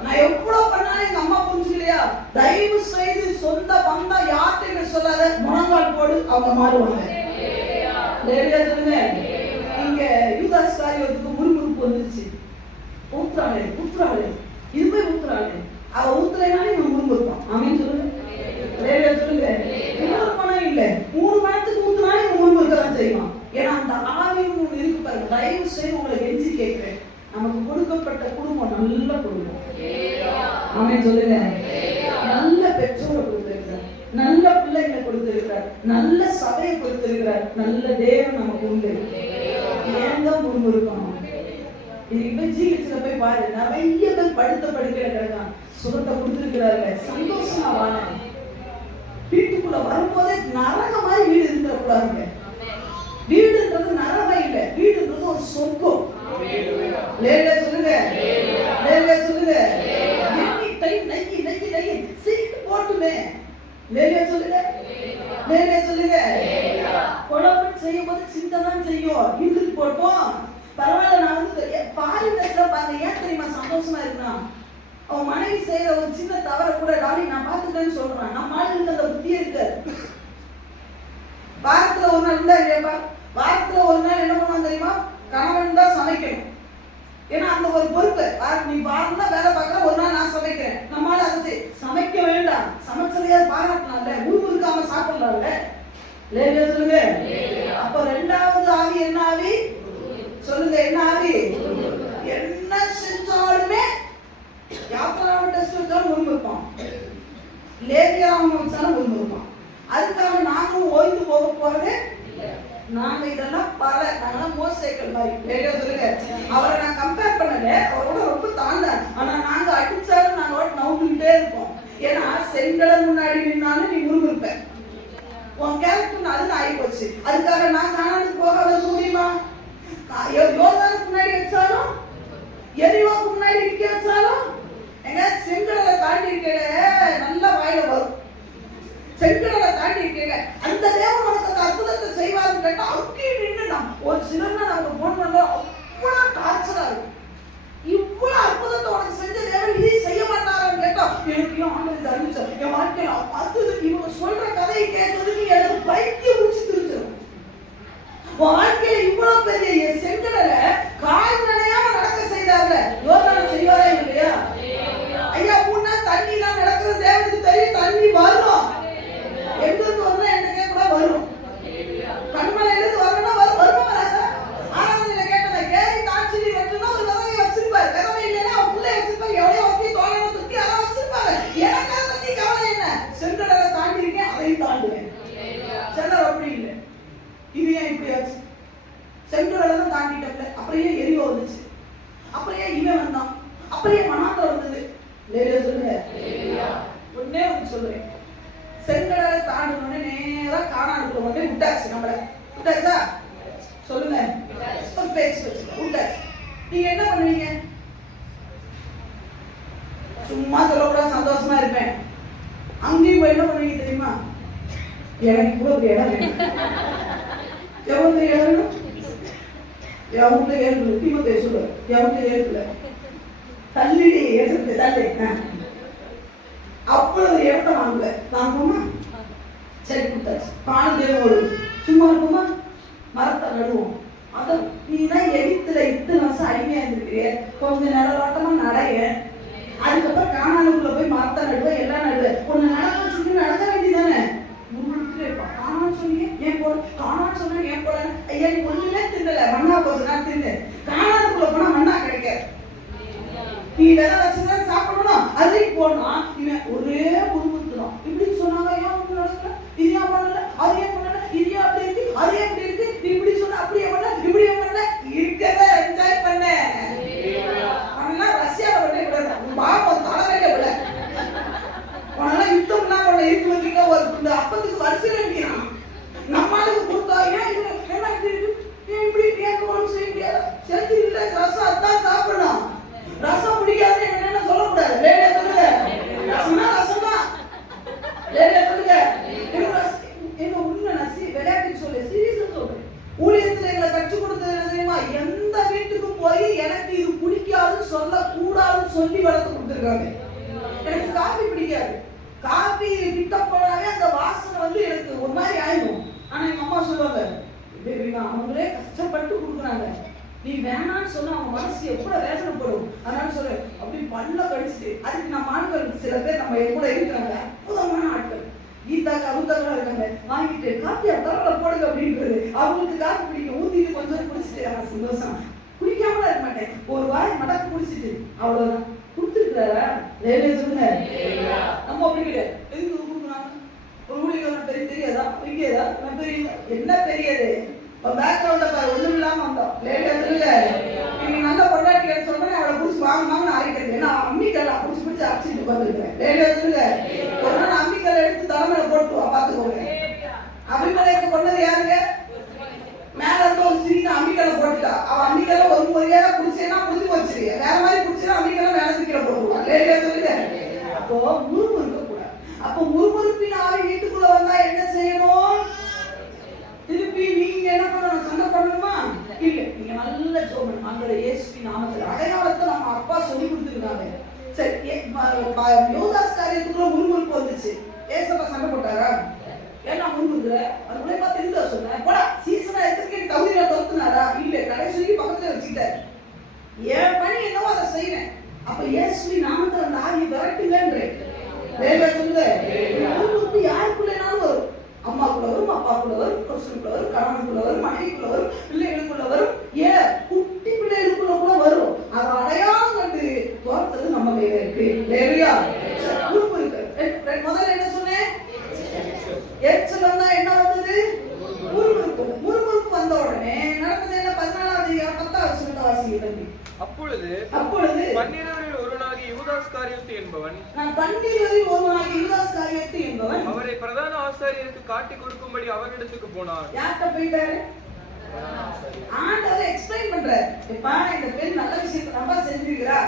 நான் எவ்வளவு பண்ணாலும் எங்க அம்மா புரிஞ்சுக்கலையா? தயவு செய்து சொந்த பந்தா யார்கிட்ட சொல்லாத, முழங்கால் போடு, அவங்க மாறுவாங்க. சொல்லுங்க. இங்க யூதாஸ் காரியத்துக்கு முறுமுறுப்பு வந்துருச்சு. ஊத்துறாளே இதுவே ஊத்துறாளே, அவ ஊத்துறனால இவன் முறுமுறுப்பான். ஆமீன் சொல்லுங்க. சொல்லுங்க. இன்னொரு பணம் இல்ல, 3 பணத்துக்கு ஊத்துனாலும் இவன் முறுமுறுக்கதான் செய்வான். ஏன்னா அந்த ஆவியும் இருக்கு பாருங்க. தயவு செய்து உங்களை எஞ்சி கேட்கிறேன், நமக்கு கொடுக்கப்பட்ட குடும்பம் நல்ல குடும்பம். ஆமீன் சொல்லுங்க. நல்ல பெற்றோரை கொடுத்திருக்கிறார், நல்ல பிள்ளைகளை கொடுத்திருக்கிறார், நல்ல சபையை கொடுத்திருக்கிறார், நல்ல தேவன் நமக்கு உண்டு. ஏன் தான் முறுமுறுக்கணும்? இப்ப ஜீவிச்சுல போய் பாரு, நிறைய பேர் படுத்த படுக்கையில கிடக்கான். சுகத்தை கொடுத்திருக்கிறாரு, சந்தோஷமா வாழ. வீட்டுக்குள்ள வரும்போதே நரக மாதிரி வீடு இருக்க கூடாதுங்க. வீடுன்றது நரகம் இல்ல, வீடுன்றது ஒரு சொர்க்கம். சொல்லுங்க. சொல்லுங்க. சீட்டு போட்டுமே சொல்லுங்க. சொல்லுங்க. குழம்பு செய்யும் போது சிந்ததான் செய்யும். இழுத்து போட்டோம் பரவாயில்ல. நான் வந்து பாரில பாருங்க, ஏன் தெரியுமா சந்தோஷமா இருக்கான்? அவன் மனைவி செய்யற ஒரு சின்ன தவற கூட டாடி நான் பாத்துட்டேன்னு சொல்றான். நம்ம ஆளுக்கு அந்த புத்தியே இருக்காது. வாரத்துல ஒரு நாள் இருந்தா இல்லையாப்பா, வாரத்துல ஒரு நாள் என்ன பண்ணுவான் தெரியுமா? கணவன் தான் சமைக்கணும். ஏன்னா அந்த ஒரு பொறுப்பு. நீ வாரம் தான் வேலை பார்க்கற, ஒரு நாள் நான் சமைக்கிறேன். நம்மளால அதை சமைக்க வேண்டாம், சமைச்சதையா பாராட்டலாம்ல, முறுமுறுக்காம சாப்பிடலாம்ல. சொல்லுங்க. அப்ப 2வது ஆவி என்ன ஆவி? சொல்லுங்க, என்ன ஆவி? என்ன செஞ்சாலுமே யாத்திராவை டெஸ்ட் வச்சாலும் முறுமுறுப்பான், லேவியராம வச்சாலும் முறுமுறுப்பான். அதுக்காக நாங்களும் ஓய்ந்து போக போறது. நாங்க இதெல்லாம் நாங்கெல்லாம் மோட்டர் சைக்கிள் மாதிரி. சொல்லுங்க. அவரை நான் கம்பேர் பண்ணல, அவரோட ரொம்ப தாண்ட. ஆனா நாங்க அடிச்சாலும் நாங்க நவுந்துகிட்டே இருப்போம். ஏன்னா செங்கடல் முன்னாடி நின்னாலும் நீ முறுமுறுப்ப. உன் கேரக்டர் அது ஆகி போச்சு. அதுக்காக நான் காணாதுக்கு போக வைக்க முடியுமா? யோகானுக்கு முன்னாடி வச்சாலும், எரிவாக்கு முன்னாடி நிக்க வச்சாலும், எங்க செங்கடலை தாண்டி இருக்க நல்லா வாயில வரும். செங்கடலை தாண்டி இருக்கீங்க, அந்த தேவன் உனக்கு அந்த அற்புதத்தை செய்வாருன்னு கேட்டா அங்கே நின்று ஒரு சிலர் நமக்கு போன் பண்ண அவ்வளவு டார்ச்சரா இருக்கும். இவ்வளவு அற்புதத்தை உனக்கு செஞ்ச தேவன் இதை செய்ய மாட்டாரான்னு கேட்டா எனக்கு ஆண்டது அறிவிச்சார். என் வாழ்க்கையில பார்த்து இவங்க சொல்ற கதையை கேட்கறதுக்கு எனக்கு பைத்தியம் முடிச்சு திருச்சிடும். உன் வாழ்க்கையில இவ்வளவு பெரிய செங்கடலை கால் நினையாம நடக்க செய்தாங்க. யோகானம் செய்வாரா இல்லையா? ஐயா, 3 நாள் தண்ணி எல்லாம் நடக்கிறது தேவனுக்கு தெரியும். தண்ணி வரும். வனாந்தரம் வந்தது. லேடியா சொல்லுங்க. ஒன்னே ஒன்று சொல்றேன், செங்கடலை தாண்டினோடனே நேரா கானானுக்குள்ள உடனே விட்டாச்சு. நம்மள விட்டாச்சா சொல்லுங்க, பேச்சு வச்சு விட்டாச்சு. நீங்க என்ன பண்ணுவீங்க? சும்மா சொல்லக்கூடாது, சந்தோஷமா இருப்பேன். அங்கேயும் போய் என்ன பண்ணுவீங்க தெரியுமா? எனக்கு கூட ஒரு இடம் வேணும். எவ்வளவு இடம் வேணும்? எவ்வளவு ஏற்கல தீமத்தை சொல்லு, எவ்வளவு ஏற்கல தள்ளிடி ஏற்கல தள்ளி. அவ்வளவு இடத்த வாங்கல வாங்குமா? சரி கொடுத்தாச்சு. பால் தேவோடு சும்மா இருக்குமா? மரத்தை நடுவோம். அத நீதான் எகிப்துல இத்தனை வருஷம் அடிமையா இருந்திருக்கிறிய, கொஞ்சம் நடலாட்டமா நடைய. அதுக்கப்புறம் கானானுக்குள்ள போய் மரத்தை நடுவேன், எல்லாம் நடுவேன். ஒன்னு நடக்க வச்சுட்டு நடக்க வேண்டியதானே? முன்னுக்கு இருப்பான். காணான்னு சொன்னீங்க ஏன் போல, காணான்னு சொன்னா ஏன் போல? ஐயா நீ ஒண்ணுமே தின்னல, மண்ணா போச்சு, நான் தின்னு. கானானுக்குள்ள போனா மண்ணா கிடைக்காது. நீ விதை வச்சுதான் சாப்பிடணும். அதுக்கு போனா இவன் ஒரே முறுமுறுத்துறான். இப்படி சொன்னாங்க, ஏன் ஒண்ணு நடக்கல, இது ஏன் பண்ணல, அது ஏன் பண்ணல, இது ஏன் அப்படி இருக்கு, அது ஏன் இப்படி இருக்கு, நீ இப்படி சொன்ன, அப்படியே பண்ணல, இப்படியே பண்ணல. இருக்கத என்ஜாய் பண்ண பண்ணா ரஷ்யாவை பண்ண விட பாப்பம் தலைவரைய விட உனெல்லாம் யுத்தம்லாம் பண்ண இருக்கு வந்தீங்க. ஒரு இந்த அப்பத்துக்கு வரிசையில் நிற்கிறான். நம்மளுக்கு கொடுத்தா ஏன் இது என்ன இப்படி இருக்கு, ஏன் இப்படி கேட்கணும் செய்ய முடியாது. செஞ்சு இல்லை ரசம் அதான் சாப்பிடணும். ரசம் பிடிக்காது என்ன சொல்லக்கூடாது. லேடியா சொல்லுங்க, ரசம்னா ரசம் தான். லேடியா சொல்லுங்க. எங்க உண்மை நசி விளையாட்டு சொல்ல சீரியஸா சொல்றேன். ஊழியத்துல எங்களை கற்றுக் கொடுத்தது என்ன தெரியுமா? எந்த வீட்டுக்கும் போய் எனக்கு இது பிடிக்காதுன்னு சொல்லக்கூடாதுன்னு சொல்லி வளர்த்து கொடுத்துருக்காங்க. எனக்கு காஃபி பிடிக்காது. காஃபி கிட்ட போனாலே அந்த வாசனை வந்து எனக்கு ஒரு மாதிரி ஆயிடும். ஆனா எங்க அம்மா சொல்லுவாங்க, அவங்களே கஷ்டப்பட்டு கொடுக்குறாங்க, நீ வேணான்னு சொன்னா அவங்க மனசு எவ்வளவு வேதனைப்படும். அதனால சொல்ல அப்படி பல்ல கடிச்சிட்டு. அதுக்கு நம்ம ஆட்கள் சில பேர் நம்ம கூட இருக்கிறாங்க, அற்புதமான ஆட்கள். கீதாக்கு அவுத்தவங்களா இருக்காங்க, வாங்கிட்டு காஃபி தரல போடுங்க அப்படின்றது. அவங்களுக்கு காஃபி பிடிக்கும், ஊத்திட்டு கொஞ்சம் குடிச்சிட்டு சந்தோஷம். குடிக்காமல இருக்க மாட்டேன், ஒரு வாய் மடக்கு குடிச்சிட்டு அவ்வளவுதான். கொடுத்துருக்காரா? லேடியா சொல்லுங்க. நம்ம அப்படி கிடையாது. எதுக்கு கொடுக்குறாங்க? ஒரு ஊழியர் பெரிய தெரியாதா, பெரியதா, பெரிய என்ன பெரியது? பேக்ரவுண்ட பாரு, ஒண்ணும் இல்லாம வந்தோம். லேடியா சொல்லுங்க. நீங்க நல்ல பொண்டாட்டி சொன்னா அவளை புடிச்சு வாங்கினாங்கன்னு ஆயிக்கிறது. ஏன்னா அம்மிக்கல்ல புடிச்சு புடிச்சு அடிச்சுட்டு வந்துருக்கேன். லேடியா சொல்லுங்க. ஒரு நாள் அம்மிக்கல்ல எடுத்து தலைமையில போட்டு பாத்துக்கோங்க. அபிமலைக்கு கொண்டது யாருங்க? மேல இருந்து ஒரு சின்ன அம்மிக்கல்ல போட்டுட்டா. அவ அம்மிக்கல்ல ஒரு முறையா குடிச்சேன்னா புடிச்சு போச்சு. வேற மாதிரி குடிச்சா அம்மிக்கல்ல மேல தூக்கில போட்டுருவாங்க. லேடியா சொல்லுங்க. அப்போ முறுமுறுக்க கூடாது. அப்போ முறுமுறுப்பின் ஆவி வீட்டுக்குள்ள வந்தா என்ன செய்யணும்? திருப்பி நீங்க என்ன பண்ணணும்? சண்டை பண்ணணுமா? இல்ல, நீங்க நல்ல ஜெபம் ஆண்டவரே இயேசுவின் நாமத்தில் அடையாளத்தை நம்ம அப்பா சொல்லி கொடுத்துருக்காங்க. சரி, யோதாஸ் காரியத்துக்குள்ள முறுமுறுப்பு வந்துச்சு. ஏசப்பா சண்டை போட்டாரா? ஏன்னா முறுமுறுக்குற அதுக்குள்ளே பார்த்து இருந்தா சொன்னேன் போடா சீசனா எடுத்துக்கிட்டு தகுதியில தொத்துனாரா? இல்ல, கடைசி பக்கத்துல வச்சுக்கிட்டாரு. என் பணி என்னவோ அதை செய்யறேன். அப்ப இயேசுவின் நாமத்தில் அந்த ஆவி விரட்டுங்கன்றேன். வேலை சொல்லுங்க. முறுமுறுப்பு யாருக்குள்ளனாலும் வரும். அம்மாக்குள்ள வரும், அப்பாக்குள்ள வரும், புருஷனுக்குள்ள வரும், கணவனுக்குள்ள வரும், மனைவிக்குள்ள வரும், பிள்ளைகளுக்குள்ள வரும், ஏன் குட்டி பிள்ளைகளுக்குள்ள கூட வரும். அதை அடையாளம் கண்டு தோற்றது நம்ம கையில இருக்கு. லேடியா முறுமுறுக்கு. முதல்ல என்ன சொன்னேன்? எரிச்சல் வந்தா என்ன வந்தது? முறுமுறுப்பு. முறுமுறுப்பு வந்த உடனே நடந்தது என்ன? 14வது 10வது வசனத்தை வாசிங்க. அப்பொழுது 12 ஒருவனாகிய யூதாஸ் காரியத்து என்பவன் அவரை பிரதான ஆசாரியருக்கு காட்டி கொடுக்கும்படி அவரிடத்துக்கு போனார். யார்கிட்ட போயிட்டாரு? ஆண்டவர் எக்ஸ்பிளைன் பண்றாரு. இப்ப இந்த பெண் நல்ல விஷயத்தை நம்ம செஞ்சிருக்கிறா.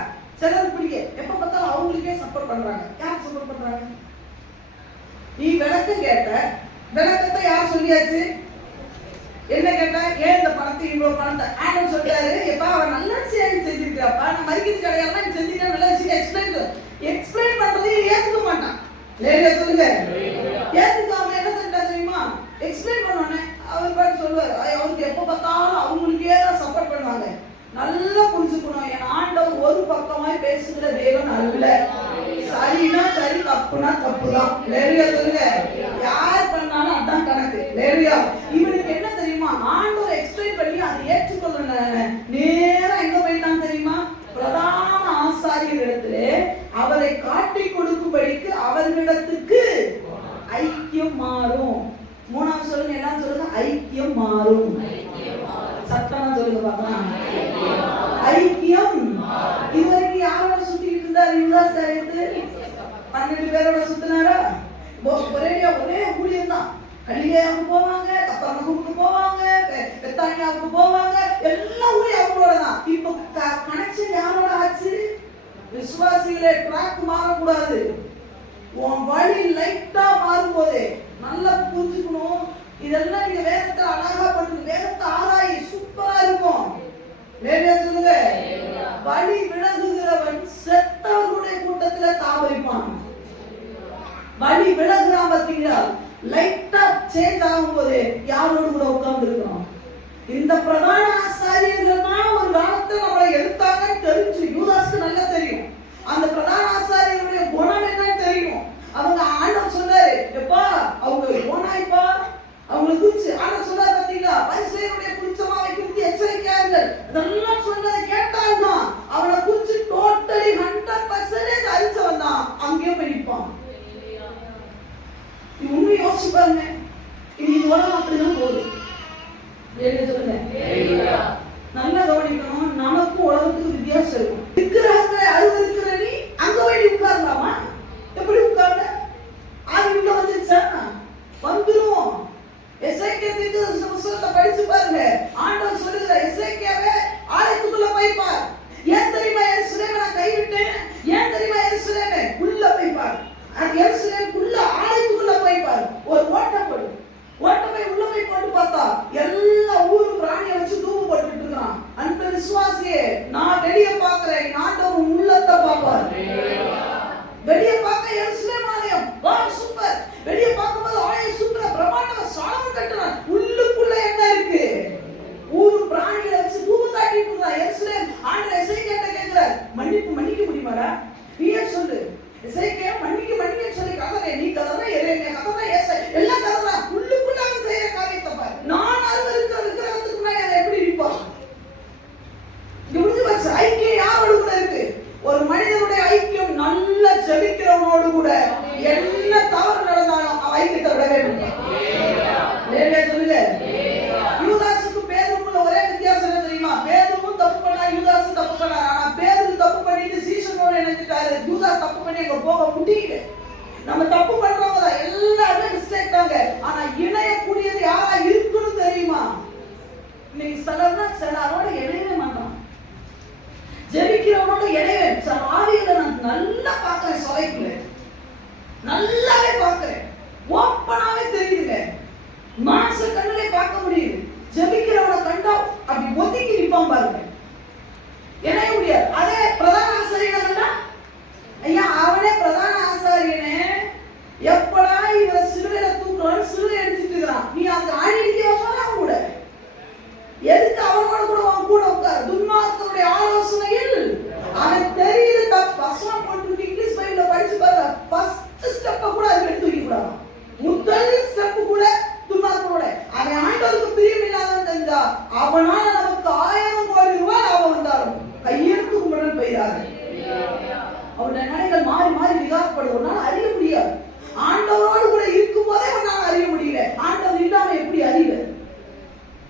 சிலர் பிடிக்க எப்ப பார்த்தாலும் அவங்களுக்கே சப்போர்ட் பண்றாங்க. யார் சப்போர்ட் பண்றாங்க? நீ விளக்கம் கேட்ட, விளக்கத்தை யார் சொல்லியாச்சு? என்ன கேட்டா? ஏன் இந்த பணத்தை இவ்வளவு பணத்தை ஆண்டவர் சொல்றாரு. எப்ப அவன் நல்ல விஷயம் செஞ்சிருக்காப்பா, நான் மறிக்கிறது கிடையாது, நீ செஞ்சிருக்க நல்ல விஷயம் எக்ஸ்பிளைன் பண்றது ஏத்துக்க மாட்டான். லேடியா சொல்லுங்க. ஏத்துக்காம என்ன செஞ்சா தெரியுமா? எக்ஸ்பிளைன் பண்ணோன்னே அவர் பாட்டு சொல்லுவார். அவருக்கு எப்ப பார்த்தாலும் அவங்களுக்கே தான் சப்போர்ட் பண்ணுவாங்க. நல்லா புரிஞ்சுக்கணும், என் ஆண்டவர் ஒரு பக்கமாய் பேசுகிற தேவன் அல்ல. சரினா சரி, தப்புனா தப்புதான். லேடியா சொல்லுங்க. யார் பண்ணாலும் அதான் கணக்கு. லேடியா இவனுக்கு என்ன தெரியுமா? ஆண்டவர் எக்ஸ்பிளைன் பண்ணி அதை ஏற்றுக்கொள்ள நேரம் எங்க போயிட்டான் தெரியுமா? பிரதான ஆசாரியர் இடத்துல அவரை காட்டி கொடுக்கும்படிக்கு அவர்களிடத்துக்கு ஐக்கியம் மாறும். மூணாவது சொல்லுங்க, எல்லாம் சொல்லுங்க. ஐக்கியம் மாறும். சத்தமா சொல்லுங்க பாக்கலாம். ஐக்கியம். இதுவரைக்கும் யாரோட சுத்தி நாசாரியத்து 12 பேரோட சுத்தினாரா? ஒரே ஊழியம் தான். கலிலேயாவுக்கு போவாங்க, கப்பர்நகூமுக்கு போவாங்க, பெத்தானியாவுக்கு போவாங்க, எல்லா ஊழியம் அவங்களோட தான். இப்போ கனெக்ஷன் யாரோட ஆச்சு? விசுவாசிகளே, ட்ராக் மாறக்கூடாது. உன் வழி லைட்டா மாறும் போதே நல்லா புரிஞ்சுக்கணும். இதெல்லாம் நீங்க வேதத்தை அழகா பண்ணுங்க. வேதத்தை ஆராய், சூப்பரா இருக்கும். சொல்லுங்க, வழி விலகுகிறவன் செத்தவர்களுடைய கூட்டத்துல தாவரிப்பான். வழி விலகுறான் பார்த்தீங்களா? லைட்டா சேஞ்ச் ஆகும் போது யாரோடு கூட உட்கார்ந்து இருக்கிறோம். இந்த பிரதான ஆசாரியர்கள்னா ஒரு காலத்துல நம்மளை எடுத்தாங்க தெரிஞ்சு, யூதாஸ்க்கு நல்லா தெரியும். அந்த பிரதான ஆசாரியர்களுடைய குணம் என்னன்னு தெரியும். அவங்க ஆண்டவர் சொன்னாரு, எப்பா அவங்க போனாய்ப்பா, அவங்களுக்கு குறிச்சு ஆண்டவர் சொன்னாரு பார்த்தீங்களா? பரிசேயருடைய குளிச்சமாவை குறித்து எச்சரிக்கையார்கள். இதெல்லாம் சொன்னதை கேட்டால்தான் அவனை குறிச்சு டோட்டலி 100% அறிச்சவன் தான் அங்கேயே போய் நிற்பான். உண்மை யோசிச்சு பாருங்க. இது உலகம் அப்படிதான் போகுது. சொல்லுங்க, நல்லா கவனிக்கணும். நமக்கும் உலகத்துக்கு வித்தியாசம் இருக்கும். விக்கிரகங்களை அருவருக்கிற நீ அங்க போய் உட்காரலாமா? எப்படி உட்கார்ந்த? ஆதி உள்ள வந்துச்சா? வந்துரும். எசேக்கியா புத்தகத்தை படிச்சு பாருங்க. ஆண்டவர் சொல்லுகிற, எசேக்கியாவே ஆலயத்துக்குள்ள போய் பார். ஏன் தெரியுமா எருசலேமை நான் கைவிட்டேன்? ஏன் தெரியுமா எருசலேமை உள்ள போய் பார். அது எருசலேமுக்குள்ள ஆலயத்துக்குள்ள போய் பார். ஒரு ஓட்டை போடு. ஓட்டை போய் உள்ள போய் போட்டு பார்த்தா எல்லா ஊரு பிராணியை வச்சு தூவு போட்டுட்டு இருக்கான். அந்த விசுவாசியே, நான் வெளியே பார்க்கிறேன், ஆண்டவர் உள்ளத்தை பார்ப்பார். வெளியே பார்க்க எருசலேம் ஆலயம் வா சூப்பர். வெளியே பார்க்கும்போது ஆலயம் சூப்பரா பிரம்மாண்டமா சாலமன் கட்டுறான். உள்ளுக்குள்ள என்ன இருக்கு? ஊரு பிராணிகளை வச்சு தூவு காட்டிட்டு இருக்கான். எருசலேம் ஆண்டவர் எசேக்கியாட்ட கேக்குறார், மன்னிக்க முடியுமாடா? நீயே சொல்லு. எசேக்கியா மன்னிக்க சொல்லி கதறே. நீ கதறா, எரேமியா கதறா, ஏசாயா எல்லாம் கதறா. உள்ளுக்குள்ள அவன் செய்யற காரியத்தை பாரு. நான் அருவருக்கிற விக்கிரகத்துக்கு முன்னாடி அவன் எப்படி இருப்பான்? முடிஞ்சு ஐக்கியம் யாரோடு கூட இருக்கு? ஒரு மனிதனுடைய ஐக்கியம் நல்ல ஜெபிக்கிறவனோடு கூட. என்ன தவறு நடந்தாலும் அவன் ஐக்கியத்தை விடவே மாட்டான். சொல்லுங்க, யூதாசுக்கு பேதுருக்குள்ள ஒரே வித்தியாசம் என்ன தெரியுமா? பேதுருவும் தப்பு பண்ணா, யூதாசும் தப்பு பண்ணா. ஆனா பேதுரு தப்பு பண்ணிட்டு சீசனோட இணைஞ்சிட்டாரு. யூதாஸ் தப்பு பண்ணி அங்க போக முடியல. நம்ம தப்பு பண்றவங்க தான், எல்லாருமே மிஸ்டேக் தாங்க. ஆனா இணையக்கூடியது யாரா இருக்குன்னு தெரியுமா? இன்னைக்கு சிலரோட இணையவே மாட்டான். ஜெபிக்கிறவனோட இணைவே. சில ஆவியில நான் நல்லா பார்க்கிறேன், சபைக்குள்ள நல்லாவே பார்க்கிறேன், ஓப்பனாவே தெரியுதுங்க. மாச கண்ணிலே பார்க்க முடியுது. ஜெபிக்கிறவனை கண்டா அப்படி ஒதுக்கி நிற்பான் பாருங்க, இணைய முடியாது. அதே பிரதான ஆசாரியனா, ஐயா அவனே பிரதான ஆசாரியனே, எப்படா இவரை சிலுவையில தூக்குறான்னு சிலுவை எடுத்துட்டு இருக்கிறான். நீ அந்த ஆணிக்க அவன் கூட எதுக்கு அவனோட கூட அவன் கூட உட்கார? துன்மார்க்கனுடைய ஆலோசனையில் அவன் தெரியுது தப்பு. வசனம் போட்டு இங்கிலீஷ் பைபிள்ல படிச்சு பாருங்க. ஃபர்ஸ்ட் ஸ்டெப்ப கூட அது எடுத்து வைக்க கூடாது. முதல் ஸ்டெப் கூட துன்மார்க்கனோட அவன் ஆண்டவருக்கு பிரியம் இல்லாதவன் தெரிஞ்சா அவனால நமக்கு 1000 கோடி ரூபாய் லாபம் வந்தாலும் கையெழுத்து கும்பிடல் போயிடாது. அவருடைய நடைகள் மாறி மாறி விகாரப்படுவதனால அறிய முடியாது. ஆண்டவரோடு கூட இருக்கும் போதே அவனால அறிய முடியல. ஆண்டவர் இல்லாம எப்படி அறிவு?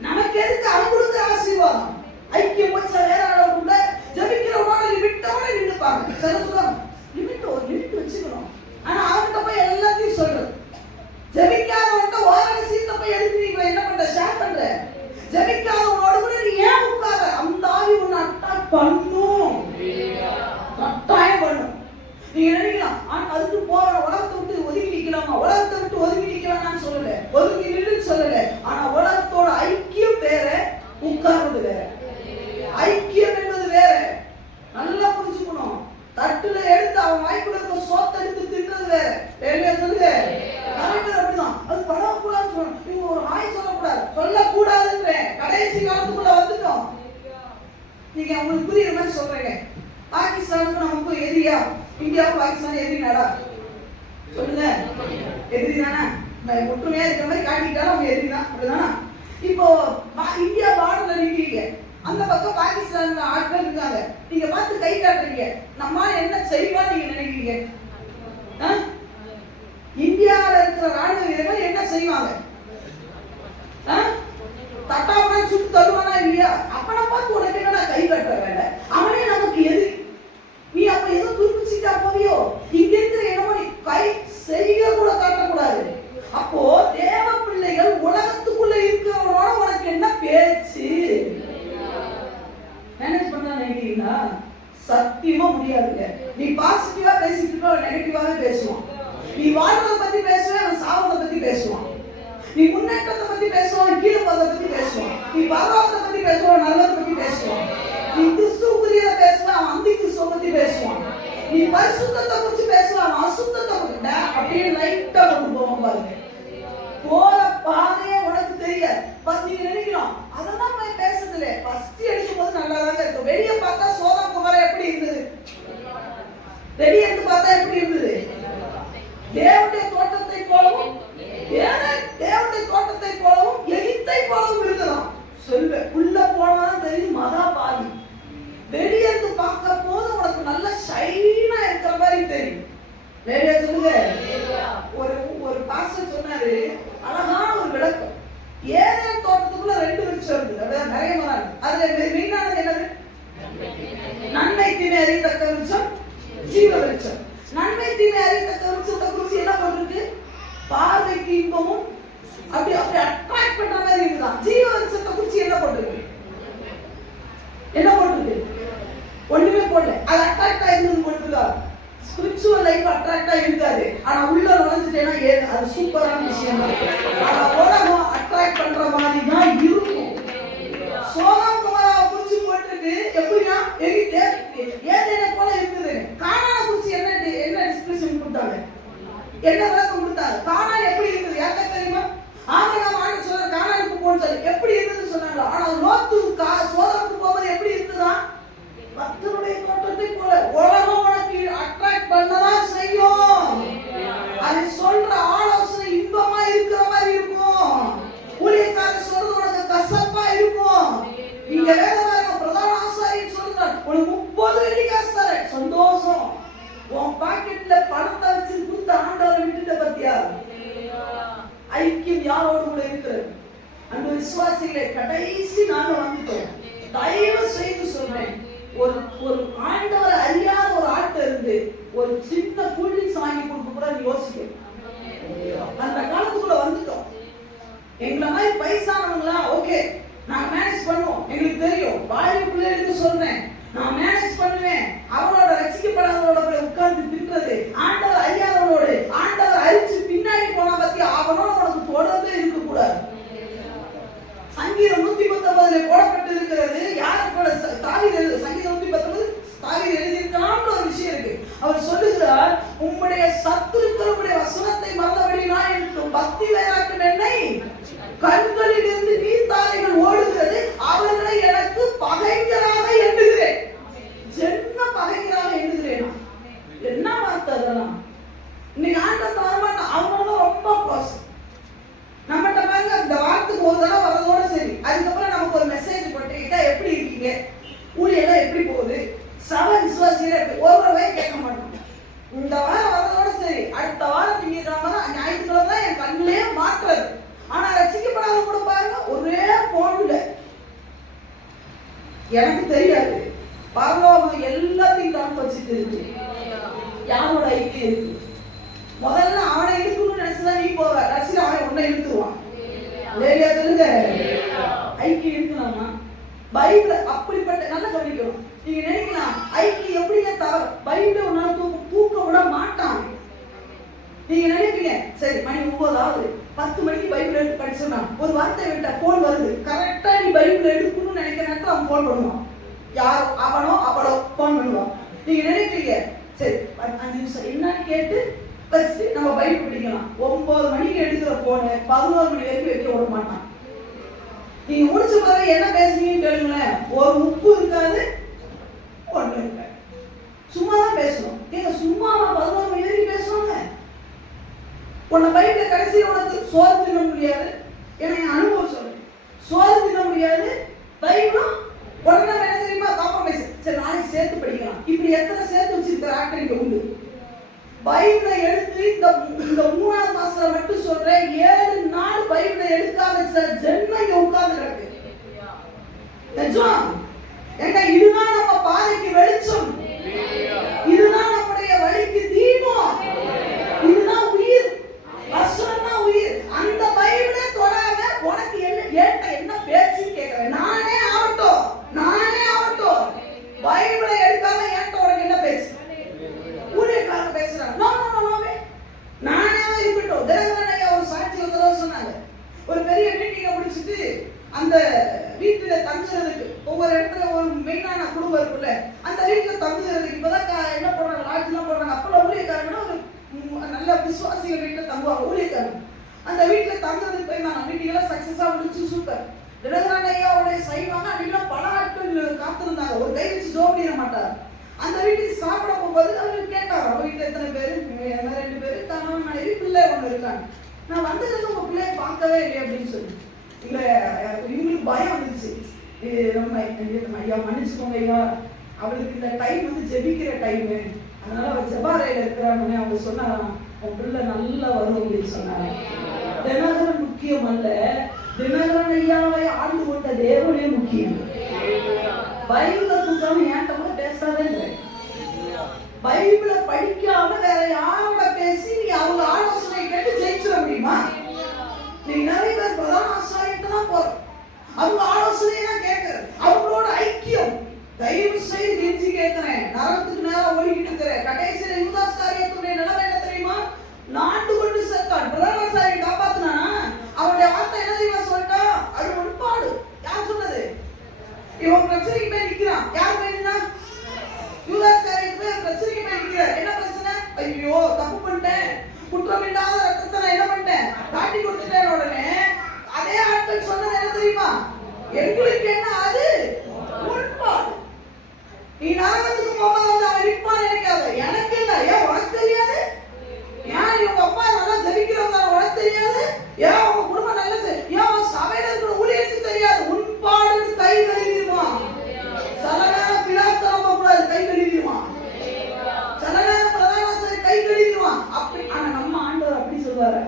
நமக்கு எதுக்கு அவன் கொடுக்கிற ஆசீர்வாதம்? ஐக்கியம் போச்சா வேற ஆளோட ஜெபிக்கிறவனோட லிமிட்டோட நின்றுப்பாங்க. சில சொல்லுவாங்க லிமிட் வச்சுக்கணும். ஆனா அவன்கிட்ட போய் எல்லாத்தையும் சொல்றது. ஜெபிக்காதவன்கிட்ட ஓரளவு சீட்டை போய் எடுத்து நீங்க என்ன பண்ற? ஷேர் பண்ற. ஜெபிக்காதவனோட கூட நீ ஏன் உட்கார? அந்த ஆவி உன்னை அட்டாக் பண்ணும், கட்டாயம் பண்ணும். நீங்க நினைக்கலாம் அதுக்கு போற உலகத்தை விட்டு ஒதுக்கி நிக்கலாமா? உலகத்தை விட்டு ஒதுக்கி நிக்க வேணாம்னு சொல்லல, ஒதுக்கி நில்லுன்னு சொல்லல. ஆனா உலகத்தோட ஐக்கியம் வேற, உட்கார்றது வேற. ஐக்கியம் என்பது வேற. நல்லா புரிஞ்சுக்கணும். தட்டுல எடுத்து அவன் வாய்க்குள்ள இருக்க சோத்தை எடுத்து தின்றது வேற. சொல்லுங்க, நிறைய பேர் அப்படிதான். அது படக்கூடாதுன்னு சொல்லணும். இவங்க ஒரு ஆய் சொல்லக்கூடாது, சொல்லக்கூடாதுன்ற கடைசி காலத்துக்குள்ள வந்துட்டோம். நீங்க அவங்களுக்கு புரியுற மாதிரி சொல்றீங்க. பாகிஸ்தானுக்கு நமக்கும் எதிரியா? இந்தியாவுக்கு பாகிஸ்தான் எதிரினாடா? சொல்லுங்க, எதிரி தானே? ஒற்றுமையா இருக்கிற மாதிரி காட்டிக்கிட்டாலும் அவங்க எதிரி தான், அப்படிதானா? இப்போ இந்தியா பார்டர்ல நிற்கிறீங்க, அந்த பக்கம் பாகிஸ்தான் ஆட்கள் இருக்காங்க, நீங்க பார்த்து கை காட்டுறீங்க. நம்ம என்ன செய்வான்னு நீங்க நினைக்கிறீங்க? இந்தியாவில் இருக்கிற ராணுவ வீரர்கள் என்ன செய்வாங்க? தட்டாவனா சுட்டு தருவானா இல்லையா? அப்பனை பார்த்து உனக்கு என்னடா கை கட்டுற வேலை? அவனே நமக்கு எதிரி. நீ அப்ப ஏதோ துருப்பிச்சுட்டா போவியோ? முடியாதுங்க. நீ பாசிட்டிவா பேசிட்டு இருக்க, அவன் நெகட்டிவாவே பேசுவான். நீ வாழ்றத பத்தி பேசுவே, அவன் சாவத பத்தி பேசுவான். நீ முன்னேற்றத்தை பத்தி பேசுவான், கீழே போறத பத்தி பேசுவான். நீ பரலோகத்தை பத்தி பேசுவான், நல்லதை பத்தி பேசுவான். நீ கிறிஸ்துவுக்குரியத பேசுவான், அவன் அந்தி கிறிஸ்துவ பத்தி பேசுவான். நீ பரிசுத்தத்தை குறித்து பேசுவான், அவன் அசுத்தத்தை பத்தி அப்படியே லைட்டா கொண்டு போவான் பாருங்க. போற பாதையே உனக்கு தெரியாது. நீங்க நினைக்கிறோம் அதெல்லாம் போய் பேசுறதுல ஃபர்ஸ்ட் எடுக்கும் போது நல்லா தான் இருக்கும். வெளியே பார்த்தா சோதம் குமார எப்படி இருந்தது? வெளியே இருந்து பார்த்தா எப்படி இருந்தது? தேவனுடைய தோட்டத்தை போலவும் தேவனுடைய தோட்டத்தை போலவும் எகிப்தை போலவும் இருந்ததாம். சொல்ல உள்ள போனாதான் தெரியும் மகா பாதி. வெளியே இருந்து பார்க்க போது உனக்கு நல்ல ஷைனா இருக்கிற மாதிரி தெரியும். வேற சொல்லுங்க. ஒரு பாஸ்டர் சொன்னாரு, அழகான ஒரு விளக்கம். ஏதேன் தோட்டத்துக்குள்ள 2 விருட்சம் இருந்தது, அதாவது நிறைய மரம். அதுல மெயினானது என்னது? நன்மை தீமை அறியத்தக்க விருட்சம், ஜீவ விருட்சம். நன்மை தீமை அறியத்தக்க விருட்சத்தை குறித்து என்ன போட்டிருக்கு? பார்வைக்கு இன்பமும் அப்படி அட்ராக்ட் பண்ற மாதிரி இருக்குதான். ஜீவ விருட்சத்தை குறித்து என்ன போட்டிருக்கு? என்ன போட்டிருக்கு? ஒண்ணுமே போடல. அது அட்ராக்டா இருந்தது போட்டுருக்கா? ஸ்பிரிச்சுவல் லைஃப் அட்ராக்டா இருக்காது. ஆனா உள்ள நுழைஞ்சிட்டேன்னா அது சூப்பரான விஷயம். ஆனா உலகம் அட்ராக்ட் பண்ற மாதிரி தான் இருக்கும். சோதம் குமாராவை குறிச்சு போட்டிருக்கு. எப்படின்னா ஏதேனை போல இருக்குது. கானானை குறிச்சு என்ன டிஸ்கிரிப்ஷன் கொடுத்தாங்க? என்ன விளக்கம் கொடுத்தாங்க? கானான் எப்படி இருக்குது யாருக்கா தெரியுமா? ஆபிரகாம் ஆண்டு சொல்ற கானானுக்கு போன்னு சொல்லி எப்படி இருந்ததுன்னு சொன்னாங்க. ஆனா லோத்து சோதமுக்கு போகும்போது எப்படி இருந்ததா? பக்தருடைய தோட்டத்தை போல. உலகம் உனக்கு அட்ராக்ட் பண்ணதான் செய்யும். அது சொல்ற ஆலோசனை இன்பமா இருக்கிற மாதிரி இருக்கும். ஊழியக்காரர் சொல்றது உனக்கு கசப்பா இருக்கும். இங்க வேதவாரங்க பிரதான ஆசாரியர் சொல்றார், உனக்கு 30 வெள்ளி காசு தரேன், சந்தோஷம். உன் பாக்கெட்ல பணத்தை வச்சு கொடுத்த ஆண்டவரை விட்டுட்ட பத்தியா? ஐக்கியம் யாரோடு கூட இருக்கிறது? அந்த விசுவாசிகளை கடைசி நாங்க வந்துட்டோம். தயவு செய்து சொல்றேன், ஒரு ஆண்டவரை அறியாத ஒரு ஆட்ட இருந்து ஒரு சின்ன கூல்ட்ரிங்க்ஸ் வாங்கி கொடுக்க கூட நீ யோசிக்கணும். அந்த காலத்துக்குள்ள வந்துட்டோம். எங்களை மாதிரி பைசானவங்களா ஓகே நான் மேனேஜ் பண்ணுவோம், எங்களுக்கு தெரியும். வாய்ப்பு பிள்ளைகளுக்கு சொல்றேன், நான் மேனேஜ் பண்ணுவேன். அவரோட ரசிக்கப்படாதவரோட போய் உட்கார்ந்து திட்டுறது, ஆண்டவர் அறியாதவரோடு ஆண்டவர் அரிச்சு பின்னாடி போனா பத்தி அவனோட உனக்கு தொடர்பே இருக்க கூடாது. சங்கீதம் 119 போடப்பட்டு இருக்கிறது. யாரோட தாவீது சங்கீதம் 119 தாவீது எழுதியிருக்கான்ற ஒரு விஷயம் இருக்கு. அவர் சொல்லுகிறார், உம்முடைய சத்துருக்கள் உம்முடைய வசனத்தை மறந்தபடியினால் எனக்கு பக்தி வேறாக்கும் என்னை கண்களில் இருந்து நீர்த்தாரைகள் ஓடுகிறது, அவர்களை எனக்கு பகைஞராக எண்ணுகிறேன். ஜென்ம பகைஞராக எண்ணுகிறேன். என்ன வார்த்தை அதெல்லாம்? இன்னைக்கு ஆண்டத்தை வரமாட்டான், அவங்க ரொம்ப க்ளோஸ். நம்மகிட்ட பாருங்க, இந்த வாரத்துக்கு ஒரு தடவை வரதோட சரி. அதுக்கப்புறம் நமக்கு ஒரு மெசேஜ் போட்டுக்கிட்டா எப்படி இருக்கீங்க, ஊழியெல்லாம் எப்படி போகுது, சபை விசுவாசியில ஒரு ரூபாய் கேட்க மாட்டோம். இந்த வாரம் வரதோட சரி. அடுத்த வாரம் திங்கக்கிழமை தான், ஞாயிற்றுக்கிழமை தான் என் கண்ணிலே மாற்றுறது. ஆனா ரசிக்கப்படாத கூட பாருங்க, ஒரே போன்ல எனக்கு தெரியாது. பரலோகம் எல்லாத்தையும் கணக்கு வச்சுட்டு இருக்கு. யாரோட ஐக்கியம் இருக்கு? முதல்ல அவனை இழுக்கணும்னு நினைச்சுதான் நீ போவ, கடைசியில் அவன் உன்னை இழுத்துருவான். லேலியா சொல்லுங்க, ஐக்கியம் இருக்கணும்னா பைபிள் அப்படிப்பட்ட நல்லா கவனிக்கணும். நீங்க நினைக்கலாம் ஐக்கியம் எப்படிங்க தவறு, பைபிள் உன்னால தூக்க விட மாட்டான். நீங்க நினைப்பீங்க சரி மணி 9 ஆகுது, 10 மணிக்கு பைபிள் எடுத்து படிச்சோம்னா ஒரு வார்த்தை விட்ட போன் வருது, கரெக்டா நீ பைபிள் எடுக்கணும்னு நினைக்கிற நேரத்தில் அவன் போன் பண்ணுவான். யாரோ அவனோ அவளோ போன் பண்ணுவான். நீங்க நினைப்பீங்க சரி 5 நிமிஷம் என்னன்னு கேட்டு ஃபர்ஸ்ட் நம்ம பைபிள் படிக்கலாம். 9 மணிக்கு எடுக்கிற போனை 11 மணி வரைக்கும் வைக்க விட மாட்டான். நீங்க முடிச்ச பிறகு என்ன பேசுறீங்கன்னு கேளுங்களேன். ஒரு உப்பு இருக்காது, ஒண்ணு இருக்காது, சும்மா தான் பேசணும். ஏங்க சும்மாவா 11 மணி வரைக்கும் பேசுவாங்க? உன்னை பைபிள் கடைசியில் உனக்கு சோறு தின்ன முடியாது. ஏன்னா என் அனுபவம் சொல்றேன், சோறு தின்ன முடியாது. பைபிளும் உடனே என்ன தெரியுமா காம்ப்ரமைஸ், சரி நாளைக்கு சேர்த்து படிக்கலாம். இப்படி எத்தனை சேர்த்து வச்சிருக்கிற ஆக்டர் இங்க உண்டு. பைபிளை எடுத்து இந்த 3ஆவது மாசத்துல மட்டும் சொல்றேன், 7 நாள் பைபிளை எடுக்காத ஜென்மம் உட்கார்ந்து கிடக்கு. நிஜம் ஏங்க, இதுதான் நம்ம பாதைக்கு வெளிச்சம், இதுதான் நம்முடைய வழிக்கு தீபம், இதுதான் உயிர். வசனம் தான் உயிர். அந்த பைபிளை தொடாம உனக்கு என்ன பேச்சுன்னு கேட்கிறேன். நானே ஆகட்டும் பைபிளை எடுக்காம ஏன்ட்ட உனக்கு என்ன பேச்சு? நல்ல விசுவாசிகள் வீட்டில் தங்குவாங்க, ஊழியக்காரங்க. அந்த வீட்டில் தங்குறதுக்கு போய் நான் மீட்டிங்லாம் சக்ஸஸாக முடிச்சு சூப்பர். தினகரன் ஐயாவுடைய செய்வாங்க. அன்றைக்கெல்லாம் பல ஆட்கள் காத்திருந்தாங்க. ஒரு கை வச்சு ஜோம் பண்ணிட மாட்டார். அந்த வீட்டுக்கு சாப்பிட போகும்போது அவர் கேட்டார், அவங்க வீட்டில் எத்தனை பேர்? 2 பேர், கணவன் மனைவி, பிள்ளை 1 இருக்காங்க. நான் வந்ததுக்கு உங்கள் பிள்ளைய பார்க்கவே இல்லை அப்படின்னு சொல்லி இல்லை, இவங்களுக்கு பயம் வந்துச்சு. நம்ம ஐயா மன்னிச்சுக்கோங்க ஐயா, அவளுக்கு இந்த டைம் வந்து ஜெபிக்கிற டைமு, அதனால அவள் ஜெபாரையில் இருக்கிறாங்கன்னு அவங்க சொன்னாராம், உன் பிள்ளை நல்லா வரும் அப்படின்னு சொன்னாங்க. தினகரன் முக்கியம் அல்ல, தினகரன் ஐயாவை ஆண்டு கொண்ட தேவனே முக்கியம். பைபிளை தூக்காம ஏன்ட்ட கூட பேசாதே இல்லை. பைபிளை படிக்காம வேற யாரோட பேசி நீ அவங்க ஆலோசனை கேட்டு ஜெயிச்சிட முடியுமா? நீ நிறைய பேர் பிரதான ஆசிரியர்கிட்ட தான் போற, அவங்க ஆலோசனை தான் கேட்கிற, அவங்களோட ஐக்கியம். தயவு செய்து கெஞ்சி கேட்கிறேன், நரகத்துக்கு நேரம் ஓடிக்கிட்டு இருக்கிறேன். கடைசியில யூதாஸ் காரியத்துடைய நிலைமை என்ன தெரியுமா? நாட்டு கொண்டு செத்தான். பிரதான ஆசிரியரை காப்பாத்தினானா? அவனுடைய வார்த்தை என்ன தெரியுமா சொல்லிட்டா? அது உண்பாடு. யார் சொன்னது? இவன் பிரச்சனைக்கு போய் நிக்கிறான். யார் போயிருந்தா? யூதாஸ் காரியத்துக்கு பிரச்சனைக்கு போய் நிக்கிறார். என்ன பிரச்சனை? ஐயோ தப்பு பண்ணிட்டேன், குற்றமில்லாத ரத்தத்தை நான் என்ன பண்ணிட்டேன், காட்டி கொடுத்துட்டேன். உடனே அதே ஆட்கள் சொன்னது என்ன தெரியுமா? எங்களுக்கு என்ன அது உண்பாடு. நீ நரகத்துக்கு போகும்போது வந்து அவன் நிற்பான்னு நினைக்காத. எனக்கு என்ன? ஏன் உனக்கு தெரியாது? ஏன் இவங்க அப்பா நல்லா ஜெபிக்கிறவங்க உனக்கு தெரியாது? ஏன் உங்க குடும்பம் நல்லா ஏன் உன் சபையில இருக்கிற ஊழியருக்கு தெரியாது? உண்பாடு கை கழுவிடுமா? சில நேரம் பிளாத்தனம் போகக்கூடாது, கை கழுவிடுமா? சில நேரம் பிரதான கை கழுவிடுமா? அப்படி. ஆனா நம்ம ஆண்டவர் அப்படி சொல்லுவாரா?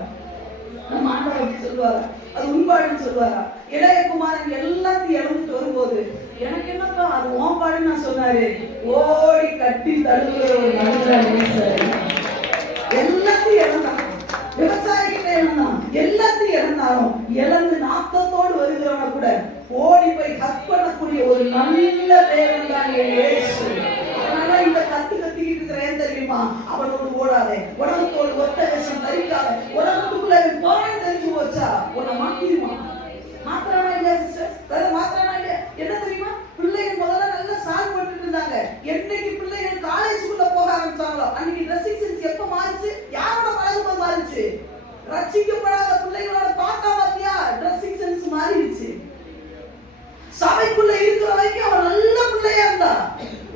நம்ம ஆண்டவர் அப்படி சொல்லுவாரா? அது உண்பாடுன்னு சொல்லுவாரா? இளையகுமாரன் எல்லாத்தையும் இழந்துட்டு வரும்போது எனக்கு என்னப்பா அது ஓம்பாடுன்னு நான் சொன்னாரு. ஓடி கட்டி தழுவுற ஒரு நல்ல எல்லாத்தையும் இழந்தான். விவசாயிகிட்ட இழந்தான், எல்லாத்தையும் இழந்தாலும் இழந்து நாத்தத்தோடு வருகிறவன கூட ஓடி போய் கட் பண்ணக்கூடிய ஒரு நல்ல தேவன் தான் இயேசு. அதனால இந்த கத்திக்கிட்டு இருக்கிறேன் தெரியுமா? அவனோடு ஓடாதே, உலகத்தோடு ஒத்த வேஷம் தரிக்காத. உலகத்துக்குள்ள போறேன் தெரிஞ்சு போச்சா உன்னை மாத்திடுமா? மாத்திரானா இல்லையா சிஸ்டர்? மாத்திரானா இல்லையா? என்ன தெரியுமா? பிள்ளைகள் முதல்ல நல்லா சால் போட்டுட்டு இருந்தாங்க. என்னைக்கு பிள்ளைகள் காலேஜுக்குள்ள போக ஆரம்பிச்சாங்களோ அன்னைக்கு ட்ரெஸ்ஸிங் சென்ஸ் எப்ப மாறிச்சு? யாரோட பழகும்போது மாறிச்சு? ரட்சிக்கப்படாத பிள்ளைகளோட பார்த்தா பாத்தியா ட்ரெஸ்ஸிங் சென்ஸ் மாறிடுச்சு. சபைக்குள்ள இருக்கிற வரைக்கும் அவன் நல்ல பிள்ளையா இருந்தா,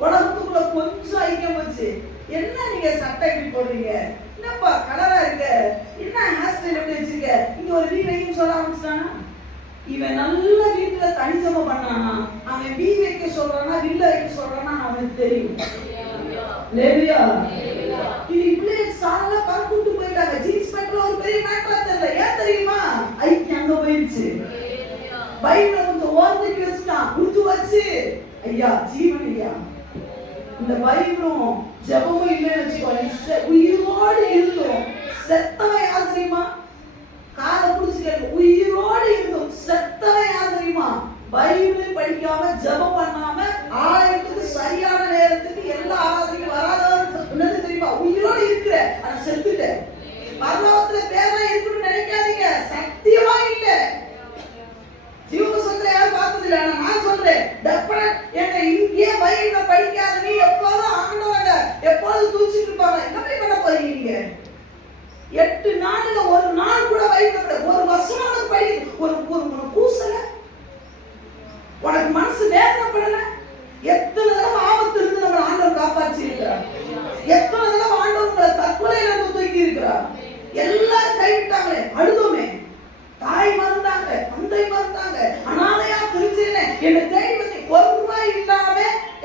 உலகத்துக்குள்ள கொஞ்சம் ஐக்கியம் வச்சு என்ன நீங்க சட்டை இப்படி போடுறீங்க, என்னப்பா கலரா இருக்க, என்ன ஹேர் ஸ்டைல் எப்படி வச்சிருக்க, இங்க ஒரு வீ வைக்கும் சொல்ல ஆரம்பிச்சிட்டானா? இவன் நல்ல வீட்டுல தனிச்சம பண்ணானா? அவன் வீ வைக்க சொல்றானா வில்ல வைக்க சொல்றானா அவனுக்கு தெரியும். லேவியா இது இப்படி சாலா பறந்துட்டு போயிட்டாங்க. ஜீன்ஸ் பேண்ட்ல ஒரு பெரிய மேட்டரா தெரியல. ஏன் தெரியுமா? ஐக்கியம் அங்க போயிடுச்சு. பைபிள கொஞ்சம் ஓர்த்துக்கு வச்சுட்டான், குடுத்து வச்சு ஐயா ஜீவன் ஐயா. இந்த பைபிளும் ஜெபமும் இல்லைன்னு வச்சுக்கோ, உயிரோடு இருந்தோம் செத்தவன் யார் தெரியுமா? காதை பிடிச்சு கேட்க, உயிரோடு இருந்தோம் செத்தவன் யார் தெரியுமா? பைபிள் படிக்காம ஜெபம் பண்ணாம ஆலயத்துக்கு சரியான நேரத்துக்கு எல்லா ஆராதனைக்கும் வராதவன் தெரியுமா? உயிரோடு இருக்கிற ஆனா செத்துட்ட. பரலோகத்துல பேரெல்லாம் இருக்குன்னு நினைக்காதீங்க, சத்தியமா இல்ல. ஜீவபுஸ்தகத்துல யாரும் பார்த்தது இல்ல. நான் சொல்றேன் டெஃபினட். ஏன்னா இங்கே பைபிள படிக்காத நீ எப்போதும் ஆண்டவங்க எப்போதும் தூச்சிட்டு இருப்பாங்க. என்ன பண்ண போறீங்க? 8 நாள்ல ஒரு நாள் கூட பைபிள ஒரு வசனம் படி ஒரு கூசல உனக்கு மனசு வேதனைப்படல? எத்தனை தடவை ஆபத்து இருந்து நம்ம ஆண்டவர் காப்பாற்றி இருக்கிறார். எத்தனை தடவை ஆண்டவர் உங்களை தற்கொலையில இருந்து தூக்கி இருக்கிறார். எல்லாரும் கைவிட்டாங்களே, அழுதுமே, தாய் மறந்தாங்க, தந்தை மறந்தாங்க, அனாதையா பிரிஞ்சேனே என்ன தேடி வந்து ₹1 இல்லாம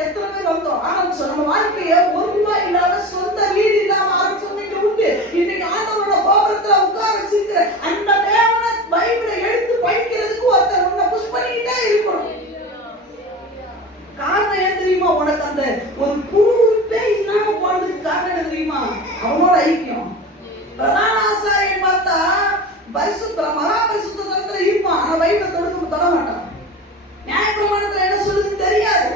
எத்தனை பேர் வந்தோம் ஆரம்பிச்சோம். நம்ம வாழ்க்கைய ₹1 இல்லாம சொந்த வீடு இல்லாம ஆரம்பிச்சோம். உண்டு இன்னைக்கு ஆண்டவரோட கோபுரத்துல உட்கார வச்சிருக்கிற அந்த தேவனை பைபிளை எடுத்து படிக்கிறதுக்கு ஒருத்தர் உன்னை புஷ் பண்ணிக்கிட்டே இருக்கணும். காரணம் ஏன் தெரியுமா? உனக்கு அந்த ஒரு குருப்பே இல்லாம போனதுக்கு காரணம் என்ன தெரியுமா? அவனோட ஐக்கியம். பிரதான ஆசாரியன் பார்த்தா பரிசுத்த மகா பரிசுத்த ஸ்தலத்துல இருப்பான், ஆனா பைபிளை தொட மாட்டான். நியாயப்பிரமாணத்துல என்ன சொல்லுதுன்னு தெரியாது.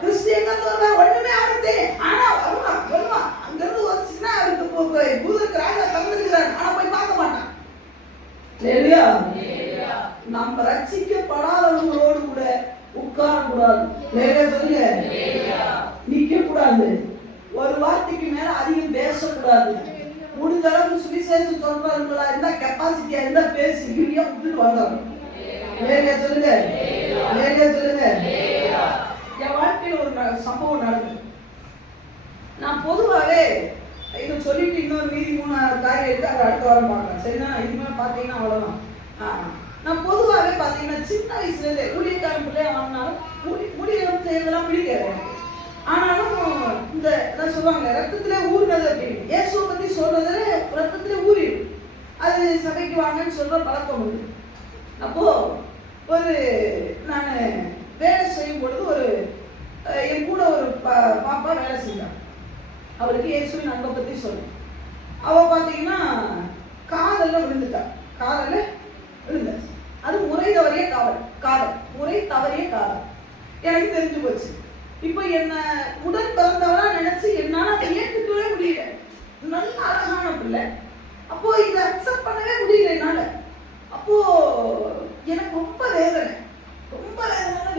கிறிஸ்டியன் ஒண்ணுமே அவனுக்கு தெரியும், ஆனா வருவான் சொல்லுவான். அங்க இருந்து வந்துச்சுன்னா அவருக்கு பூதருக்கு ராஜா தந்திருக்கிறார், ஆனா போய் பார்க்க மாட்டான். நம்ம ரட்சிக்கப்படாதவங்களோடு கூட உட்கார கூடாது, சொல்லுங்க, நிக்க கூடாது. ஒரு வார்த்தைக்கு மேல அதிகம் பேசக்கூடாது. முடிஞ்ச அளவுக்கு சுவிசேஷம் சொல்றாங்களா இருந்தா கெப்பாசிட்டியா இருந்தா பேசி வீடியோ விட்டுட்டு வந்தாங்க. சொல்லுங்க, சொல்லுங்க. என் வாழ்க்கையில் ஒரு சம்பவம் நடந்தது. நான் பொதுவாகவே இதை சொல்லிட்டு இன்னொரு மீதி 3 காரியம் இருக்கு, அதை அடுத்த வாரம் பார்க்கலாம். சரிங்களா? இதுமாதிரி பார்த்தீங்கன்னா அவ்வளோதான். நான் பொதுவாகவே பார்த்தீங்கன்னா சின்ன வயசுலேருந்தே ஊழியக்காரன் பிள்ளைய வாங்கினாலும் ஊழியம் செய்யறதெல்லாம் பிடிக்காது. ஆனாலும் இந்த நான் சொல்லுவாங்க ரத்தத்திலே ஊறினது அப்படின்னு இயேசுவை பற்றி சொல்றதுல ரத்தத்திலே ஊறிடும். அது சபைக்கு வாங்கன்னு சொல்ற பழக்கம் உண்டு. அப்போ ஒரு நான் வேலை செய்யும் பொழுது ஒரு என் கூட ஒரு பாப்பா வேலை செஞ்சான். அவளுக்கு இயேசுவின் அன்பை பற்றி சொல்லும். அவள் பார்த்தீங்கன்னா காதலில் விழுந்துட்டா. காதலில் விழுந்தாச்சு. அது முறை தவறிய காதல் முறை தவறிய காதல் எனக்கு தெரிஞ்சு போச்சு. இப்போ என்ன உடன் பிறந்தவளா நினைச்சு என்னால அதை ஏற்றுக்கவே முடியல. நல்ல அழகான பிள்ளை. அப்போ இதை அக்செப்ட் பண்ணவே முடியல என்னால. அப்போ எனக்கு ரொம்ப வேதனை, ரொம்ப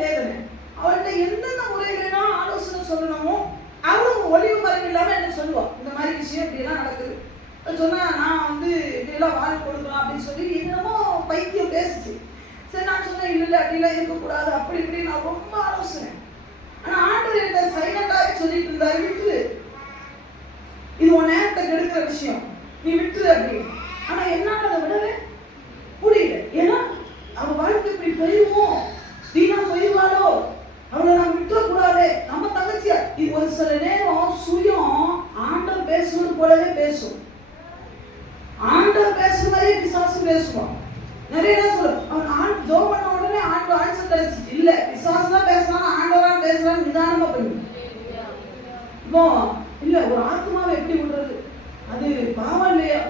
வேதனை. அவள்கிட்ட எந்தெந்த முறையிலனா ஆலோசனை சொல்லணுமோ அவளும் ஒளிவு மறைவு இல்லாம என்ன சொல்லுவாள், இந்த மாதிரி விஷயம் இப்படிலாம் நடக்குது சொன்னா நான் வந்து இப்படிலாம் வாழ் கொடுக்கலாம் அப்படின்னு சொல்லி என்னமோ பைத்தியம் பேசிச்சு. சரி நான் சொன்னேன் இல்லை அப்படிலாம் இருக்கக்கூடாது அப்படி இப்படி நான் ரொம்ப ஆலோசனை. ஆனா ஆண்டவர் என்கிட்ட சைலண்டாக சொல்லிட்டு இருந்தாரு, விட்டுரு, இது உன் நேரத்தை கெடுக்கிற விஷயம், நீ விட்டுரு அப்படின்னு. ஆனா என்னால அதை விடவே முடியல. ஏன்னா அவ வாழ்க்கை இப்படி போயிருவோம், வீணா போயிருவாளோ, அவளை நான் விட்டுறக்கூடாது. நம்ம தங்கச்சியா இது ஒரு சில நேரம் சுயம் ஆண்டவர் பேசுவது போலவே பேசும். ஆண்டவர் பேசுற மாதிரியே பிசாசு பேசுவான். நிறைய சொல்லுவோம் அவன் ஜோம் பண்ண உடனே ஆண்டவர் ஆன்சர் கிடைச்சிச்சு. இல்ல பிசாசு தான் பேசுறான், ஆண்டவரா பேசுறான்னு நிதானமா பண்ணு. இப்போ இல்ல ஒரு ஆத்மாவை எப்படி விடுறது, அது பாவம் இல்லையா,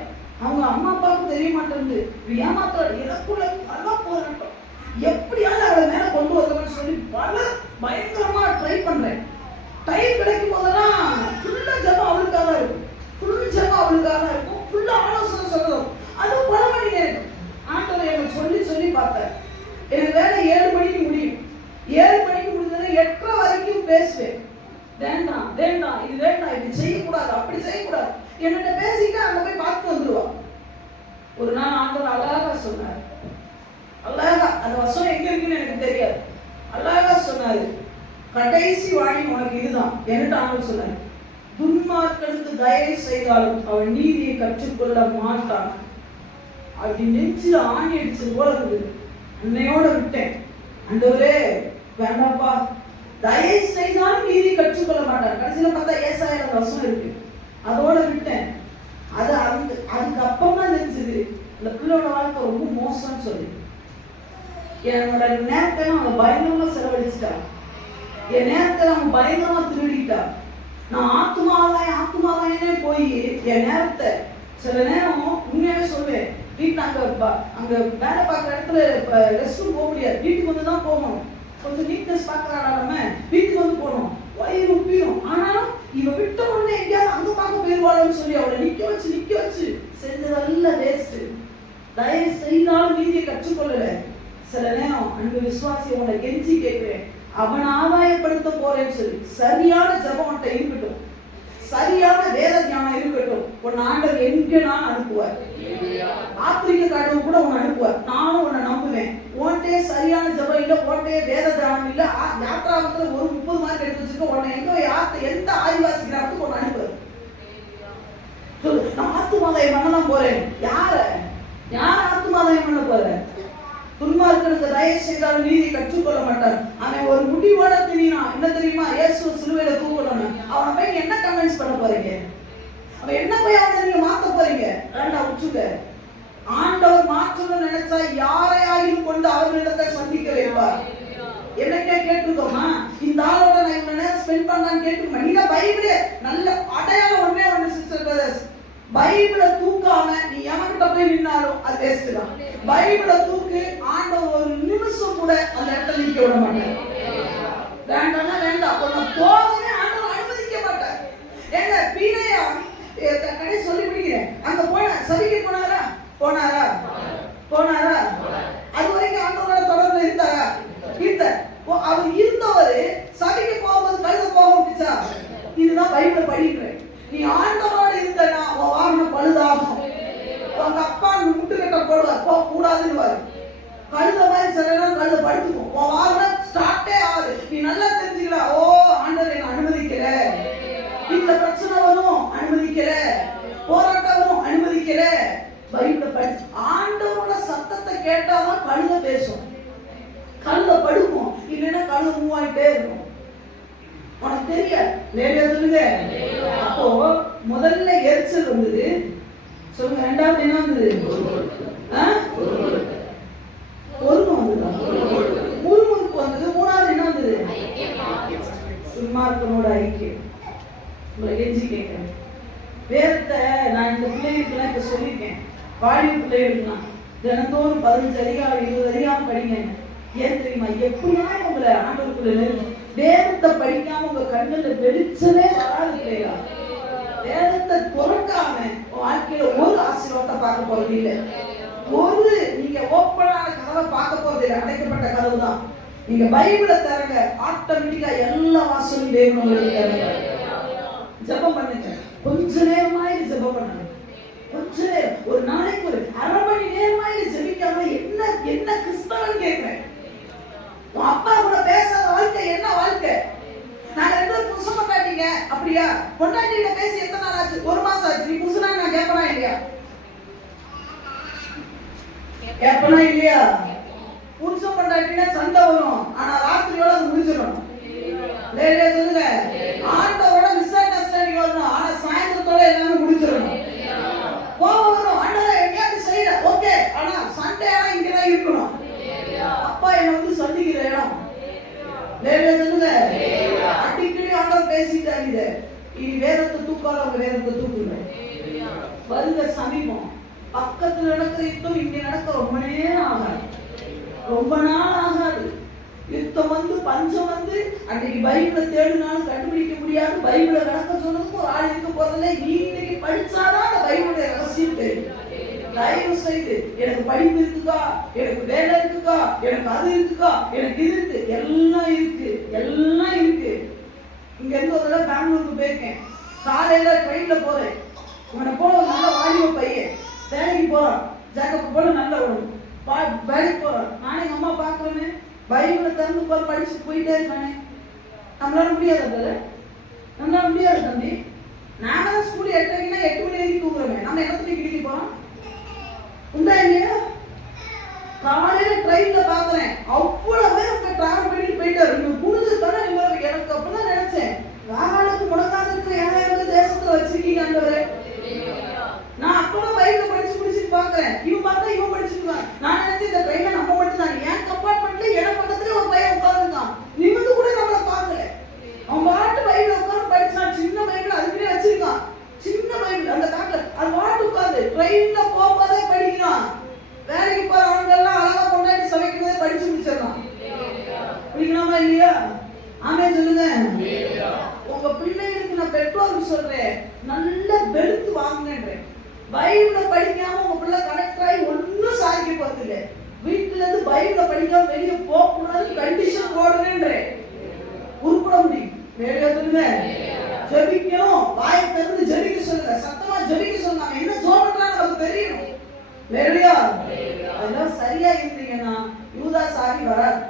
அவங்க அம்மா அப்பாவுக்கு தெரிய மாட்டேங்குது, ஏமாத்த எனக்குள்ள பல போராட்டம், எப்படியாவது அவளை மேல கொண்டு வரணும்னு சொல்லி பல பயங்கரமா ட்ரை பண்றேன். டைம் கிடைக்கும் போதெல்லாம் ஃபுல்லா ஜபம் அவளுக்காக இருக்கும், ஃபுல் ஜபம் அவளுக்காக இருக்கும், ஃபுல்லா ஆலோசனை சொல்றோம். அது பல மணி நேரம் ஆண்டவர் எனக்கு சொல்லி சொல்லி பார்த்தேன். எனக்கு வேலை 7 மணிக்கு முடியும். 7 மணிக்கு முடிஞ்சதுன்னா 8:30 வரைக்கும் பேசுவேன். வேண்டாம் வேண்டாம் இது வேண்டாம், இப்படி செய்யக்கூடாது அப்படி செய்யக்கூடாது என்கிட்ட பேசிட்டு அங்க போய் பார்த்து வந்துடுவா. ஒரு நாள் ஆண்டவர் அழகா சொன்னார், அழகா அந்த வசனம் எங்க இருக்குன்னு எனக்கு தெரியாது, அழகா சொன்னாரு, கடைசி வாணி உனக்கு இதுதான். என்கிட்ட ஆண்டவர் சொன்னாரு, துன்மார்க்கனுக்கு தயவு செய்தாலும் அவன் நீதியை கற்றுக்கொள்ள மாட்டான். அப்படி நெஞ்சில ஆணி அடிச்சு போல இருந்தது. அன்னையோட விட்டேன். ஆண்டவரே வேண்டாப்பா, தயவு செய்தாலும் நீதி கற்றுக்கொள்ள மாட்டான். கடைசியில பார்த்தா ஏசாயா வசனம் இருக்கு, அதோட விட்டேன். அது அதுக்கு அப்பமா தெரிஞ்சது இந்த பிள்ளையோட வாழ்க்கை ரொம்ப மோசம்னு சொல்லி. என்னோட நேரத்தை அவன் பயங்கரமா செலவழிச்சிட்டான், என் நேரத்தை அவன் பயங்கரமா திருடிட்டா. நான் ஆத்துமாதானே போய் என் நேரத்தை சில நேரம் உண்மையாவே சொல்லுவேன். வீட்டுல அங்க வேலை பார்க்குற இடத்துல ரெஸ்ட் ரூம் போக முடியாது, வீட்டுக்கு வந்து தான் போகணும். கொஞ்சம் நீட்னஸ் பார்க்கறாடா நம்ம, வீட்டுக்கு வந்து போகணும், வயிறு உப்பிடும். ஆனாலும் இவ விட்ட உடனே எங்கேயாவது அங்க பார்க்க போயிருவாளன்னு சொல்லி அவளை நிக்க வச்சு செஞ்சதெல்லாம் வேஸ்ட். தயவு செய்தாலும் நீதியை கற்றுக்கொள்ளல. சில நேரம் அன்பு விசுவாசி உன்னை கெஞ்சி கேட்கிறேன், அவனை ஆதாயப்படுத்த போறேன்னு சொல்லி சரியான ஜபம் உன்கிட்ட இருக்கட்டும், சரியான வேத ஞானம் இருக்கட்டும், உன் ஆண்டவர் எங்கேனாலும் அனுப்புவார். ஆப்பிரிக்க கடவுள் கூட உன்னை அனுப்புவார். நானும் உன்னை நம்புவேன். உன்கிட்டே சரியான ஜபம் இல்லை, உன்கிட்டே வேத தியானம் இல்லை, யாத்திராவத்துல ஒரு 30 மார்க் எடுத்து வச்சிருக்க, உன்னை எந்த ஆதிவாசி கிராமத்துக்கு உன்னை அனுப்புவார். சொல்லு, நான் ஆத்துமாதாயம் பண்ணலாம் போறேன். யார ஆத்துமாதாயம் பண்ண போறேன்? துன்மார்க்கனுக்கு தயவு செய்தாலும் நீதி கற்றுக்கொள்ள மாட்டார். அவன் ஒரு முடிவோட தெரியும். என்ன தெரியுமா? இயேசு சிலுவையில தூக்கணும். அவனை போய் என்ன கன்வின்ஸ் பண்ண போறீங்க? அவன் என்ன போய் அவனை நீங்க மாத்த போறீங்க? வேண்டாம், உச்சுக்க. ஆண்டவர் மாற்றணும்னு நினைச்சா யாரையாயும் கொண்டு அவர்களிடத்தை சந்திக்க வைப்பார். என்னக்கே கேட்டுக்கோமா, இந்த ஆளோட நான் இவ்வளவு நேரம் ஸ்பெண்ட் பண்ணான்னு கேட்டுக்கோமா. நீங்க பைபிளே நல்ல அடையாளம் ஒண்ணே சிஸ்டர் பிரதர்ஸ், பைபிளை தூக்காம நீ எவன்கிட்ட போய் நின்னாலும் அது வேஸ்ட் தான். பைபிளை தூக்கு, ஆண்டவர் ஒரு நிமிஷம் கூட அந்த இடத்துல நிக்க விட மாட்டார். வேண்டாம்னா வேண்டாம், போகவே ஆண்டவர் அனுமதிக்க மாட்டார். ஏங்க பீரையா கடை சொல்லி முடிக்கிறேன், அங்க போன சபைக்கு போனாரா? அது வரைக்கும் ஆண்டவரோட தொடர்பு இருந்தாரா? அவர் இருந்தவர் சபைக்கு போகும்போது கழுத போக விட்டுச்சா? இதுதான் பைபிள் படிக்கிறேன். நீ ஆண்டவரோட இருந்தனா உன் வாகனம் பழுதாகும். உங்க அப்பா முட்டுக்கட்ட போடுவார், போக கூடாதுன்னு. கழுத மாதிரி சில நேரம் கழுத படுத்துக்கும். உன் வாகனம் ஸ்டார்ட்டே ஆகுது. நீ நல்லா தெரிஞ்சுக்கல, ஓ ஆண்டவர் என்ன அனுமதிக்கல, வீட்டுல பிரச்சனை வரும் அனுமதிக்கல, போராட்டம் வரும் அனுமதிக்கல. பைபிளை படிச்சு ஆண்டவரோட சத்தத்தை கேட்டாதான் கழுத பேசும், கழுத படுக்கும். இல்லைன்னா கழுத மூவ் ஆகிட்டே இருக்கும். உனக்கு தெரியாது. நேரடியா சொல்லுங்க. அப்போ முதல்ல எரிச்சல் வந்தது, சொல்லுங்க. ரெண்டாவது என்ன வந்தது? முறுமுறுப்பு வந்தது. மூணாவது என்ன வந்தது? சும்மார்க்கனோட ஐக்கியம். உங்களை கெஞ்சி கேட்கிறேன். வேதத்தை நான் இந்த பிள்ளைகளுக்கெல்லாம் இப்ப சொல்லியிருக்கேன். வாலிப பிள்ளைகளுக்குலாம் தினந்தோறும் 15 அதிகாரம் 20 அதிகாரம் படிங்க. ஏன் தெரியுமா? எப்படியாவது உங்களை ஆண்டவருக்குள்ள வேதத்தை படிக்காம உங்க கண்ணுல வெளிச்சமே வராது இல்லையா? வேதத்தை துறக்காம வாழ்க்கையில ஒரு ஆசீர்வாதத்தை பார்க்க போறது இல்லை. ஒரு நீங்க ஓப்பனான கதவை பார்க்க போறது இல்லை. அடைக்கப்பட்ட கதவு தான். நீங்க பைபிளை தரங்க, ஆட்டோமேட்டிக்கா எல்லா வாசலும் தேவன் உங்களுக்கு. ஜெபம் பண்ணுங்க. கொஞ்ச நேரமாய் ஜெபம் பண்ணுங்க. கொஞ்ச நேரம், ஒரு நாளைக்கு ஒரு அரை மணி நேரமாய் ஜெபிக்காம என்ன கிறிஸ்தவன் கேட்கிறேன். உன் அப்பா கூட பேசாத வாழ்க்கை என்ன வாழ்க்கை? நாங்க 2 பேரும் புருஷன் பொண்டாட்டிங்க. அப்படியா? பொண்டாட்டியில பேசி எத்தனை நாள் ஆச்சு? 1 மாசம் ஆச்சு. நீ புருஷனா நான் கேட்பனா இல்லையா? கேட்பனா இல்லையா? புருஷன் பொண்டாட்டினா சண்டை வரும், ஆனா ராத்திரியோட அது முடிஞ்சிடும். நேரடியா சொல்லுங்க. ஆண்டவரோட மிஸ் அண்டர்ஸ்டாண்டிங் வரணும், ஆனா சாயந்தரத்தோட எல்லாமே முடிஞ்சிடணும். கோபம் வரும், ஆண்டவரே எங்கேயாவது செய்யல, ஓகே, ஆனா சண்டே ஆனா இங்கதான் இருக்கணும். அப்பா என்ன வந்து சந்திக்கிற இடம். நேரடியா சொல்லுங்க. அடிக்கடி ஆண்டவர் பேசிட்டாங்க. இனி வேதத்தை தூக்காத, அவங்க வேதத்தை தூக்குங்க. வருக சமீபம். பக்கத்துல நடக்கிற யுத்தம் இங்க நடக்க ரொம்ப நேரம் ஆகாது, ரொம்ப நாள் ஆகாது. யுத்தம் வந்து பஞ்சம் வந்து அன்னைக்கு பைபிளை தேடினாலும் கண்டுபிடிக்க முடியாது. பைபிளை விளக்க சொல்றதுக்கு ஒரு ஆள் இருக்க போறதில்லை. நீ இன்னைக்கு படிச்சாதான் அந்த பைபிளுடைய ரகசியம் தெரியும். தயவு செய்து எனக்கு படிப்பு இருக்குக்கா, எனக்கு வேலை இருக்குக்கா, எனக்கு அது இருக்குக்கா, எனக்கு இது இருக்கு, எல்லாம் இருக்கு, எல்லாம் இருக்கு. இங்க இருந்து ஒரு தடவை பெங்களூருக்கு போயிருக்கேன். காலையில ட்ரெயின்ல போறேன். இவனை போல ஒரு நல்ல வாலிப பையன் வேலைக்கு போறான். ஜாக்கப் போல நல்ல உடம்பு வேலைக்கு போறான். நானே எங்க அம்மா பாக்குறேன்னு பைபிளை திறந்து போய் படிச்சு போயிட்டே இருக்கானே. நம்மளால முடியாது, நம்மளால முடியாது தம்பி. நாம தான் ஸ்கூல் 8:30னா 8 மணி வரைக்கும் தூங்குறோமே. நம்ம என்ன பண்ணி கிடைக்க போறோம்? உண்டா இல்லையா? காலையில ட்ரெயின்ல பாக்குறேன், அவ்வளவு பேர் டிராவல் பண்ணிட்டு போயிட்டாரு. நீங்க புரிஞ்சு தானே? எனக்கு அப்பதான் நினைச்சேன், வாகாலுக்கு முடங்காத இருக்கிற ஏழைகளுக்கு தேசத்துல வச்சிருக்கீங்க ஆண்டவரே. நான் அப்பதான் பைபிளை படிச்சு முடிச்சுட்டு பாக்குறேன். இவன் பார்த்தா இவன் படிச்சுருக்கான். நான் நினைச்சேன் இந்த ட்ரெயின்ல நம்ம மட்டும் தான். என் கம்பார்ட்மெண்ட்ல எனக்கு பக்கத்துல ஒரு பையன் உட்கார்ந்துருக்கான். நிமிந்து கூட நம்மள பார்க்கல. அவன் பாட்டு பைபிளை உட்கார்ந்து படிச்சான். சின்ன பைபிள் அதுக்குள்ளே வச்சிருக்கான். சின்ன பைபிள் அந்த காட்டுல அது பாட்டு உட்கார்ந்து ட்ரெயின்ல போகும்போதே படிக்கிறான். வேலைக்கு போற ஆண்கள்லாம் அழகா கொண்டாடி சமைக்கும் போதே படிச்சு முடிச்சிடலாம். படிக்கலாமா இல்லையா? ஆமே சொல்லுங்க. உங்க பிள்ளைகளுக்கு நான் பெற்றோருக்கு சொல்றேன், நல்ல பெல்ட் வாங்குங்கன்றேன். பைபிளை படிக்காம உங்க பிள்ளை கனெக்ட் ஆகி ஒன்னும் சாதிக்க போறது இல்லை. வீட்டுல இருந்து பைபிளை படிக்காம வெளியே போக கூடாது கண்டிஷன் போடுங்கன்றேன். உருப்பட முடியும். வேலையா சொல்லுங்க. ஜெபிக்கணும், வாயை திறந்து ஜெபிக்க சொல்லுங்க, சத்தமா ஜெபிக்க சொல்லுங்க. என்ன ஜோபன்றான்னு நமக்கு தெரியணும். வேலையா? அதெல்லாம் சரியா இருந்தீங்கன்னா யூதாஸ் ஆகி வராது.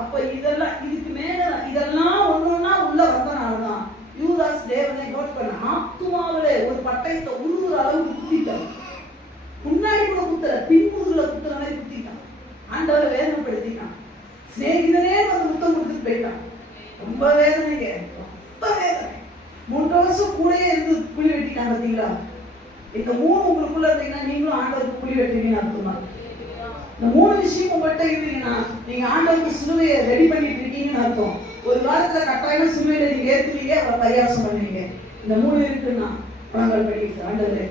அப்ப இதெல்லாம் இதுக்கு மேல இதெல்லாம் ஒண்ணுன்னா உள்ள வந்தனாலதான் யூதாஸ் தேவனை நோட் பண்ண ஆத்துமாவிலே ஒரு பட்டயத்தை உருவுற அளவுக்கு குத்திட்டான். முன்னாடி கூட குத்துற, பின்முதுல குத்துற மாதிரி குத்திட்டான். ஆண்டவரை வேதனைப்படுத்திட்டான். சிநேகிதனே வந்து முத்தம் கொடுத்துட்டு போயிட்டான். ரொம்ப வேதனைங்க, ரொம்ப வேதனை. 3 வருஷம் கூடயே இருந்து குழி வெட்டிட்டான். பார்த்தீங்களா? இந்த 3 உங்களுக்குள்ள இருந்தீங்கன்னா நீங்களும் ஆண்டவருக்கு குழி வெட்டுவீங்கன்னு அர்த்தமா? இந்த 3 விஷயம் உங்கள்கிட்ட இருந்தீங்கன்னா நீங்க ஆண்டவருக்கு சிலுவையை ரெடி பண்ணிட்டு இருக்கீங்கன்னு அர்த்தம். ஒரு காலத்துல கட்டாயமா சிலுவையில நீங்க ஏத்துவீங்க, அவரை பரியாசம் பண்ணுவீங்க. இந்த 3 இருக்குன்னா பணங்கள் பண்ணிட்டு ஆண்டவரே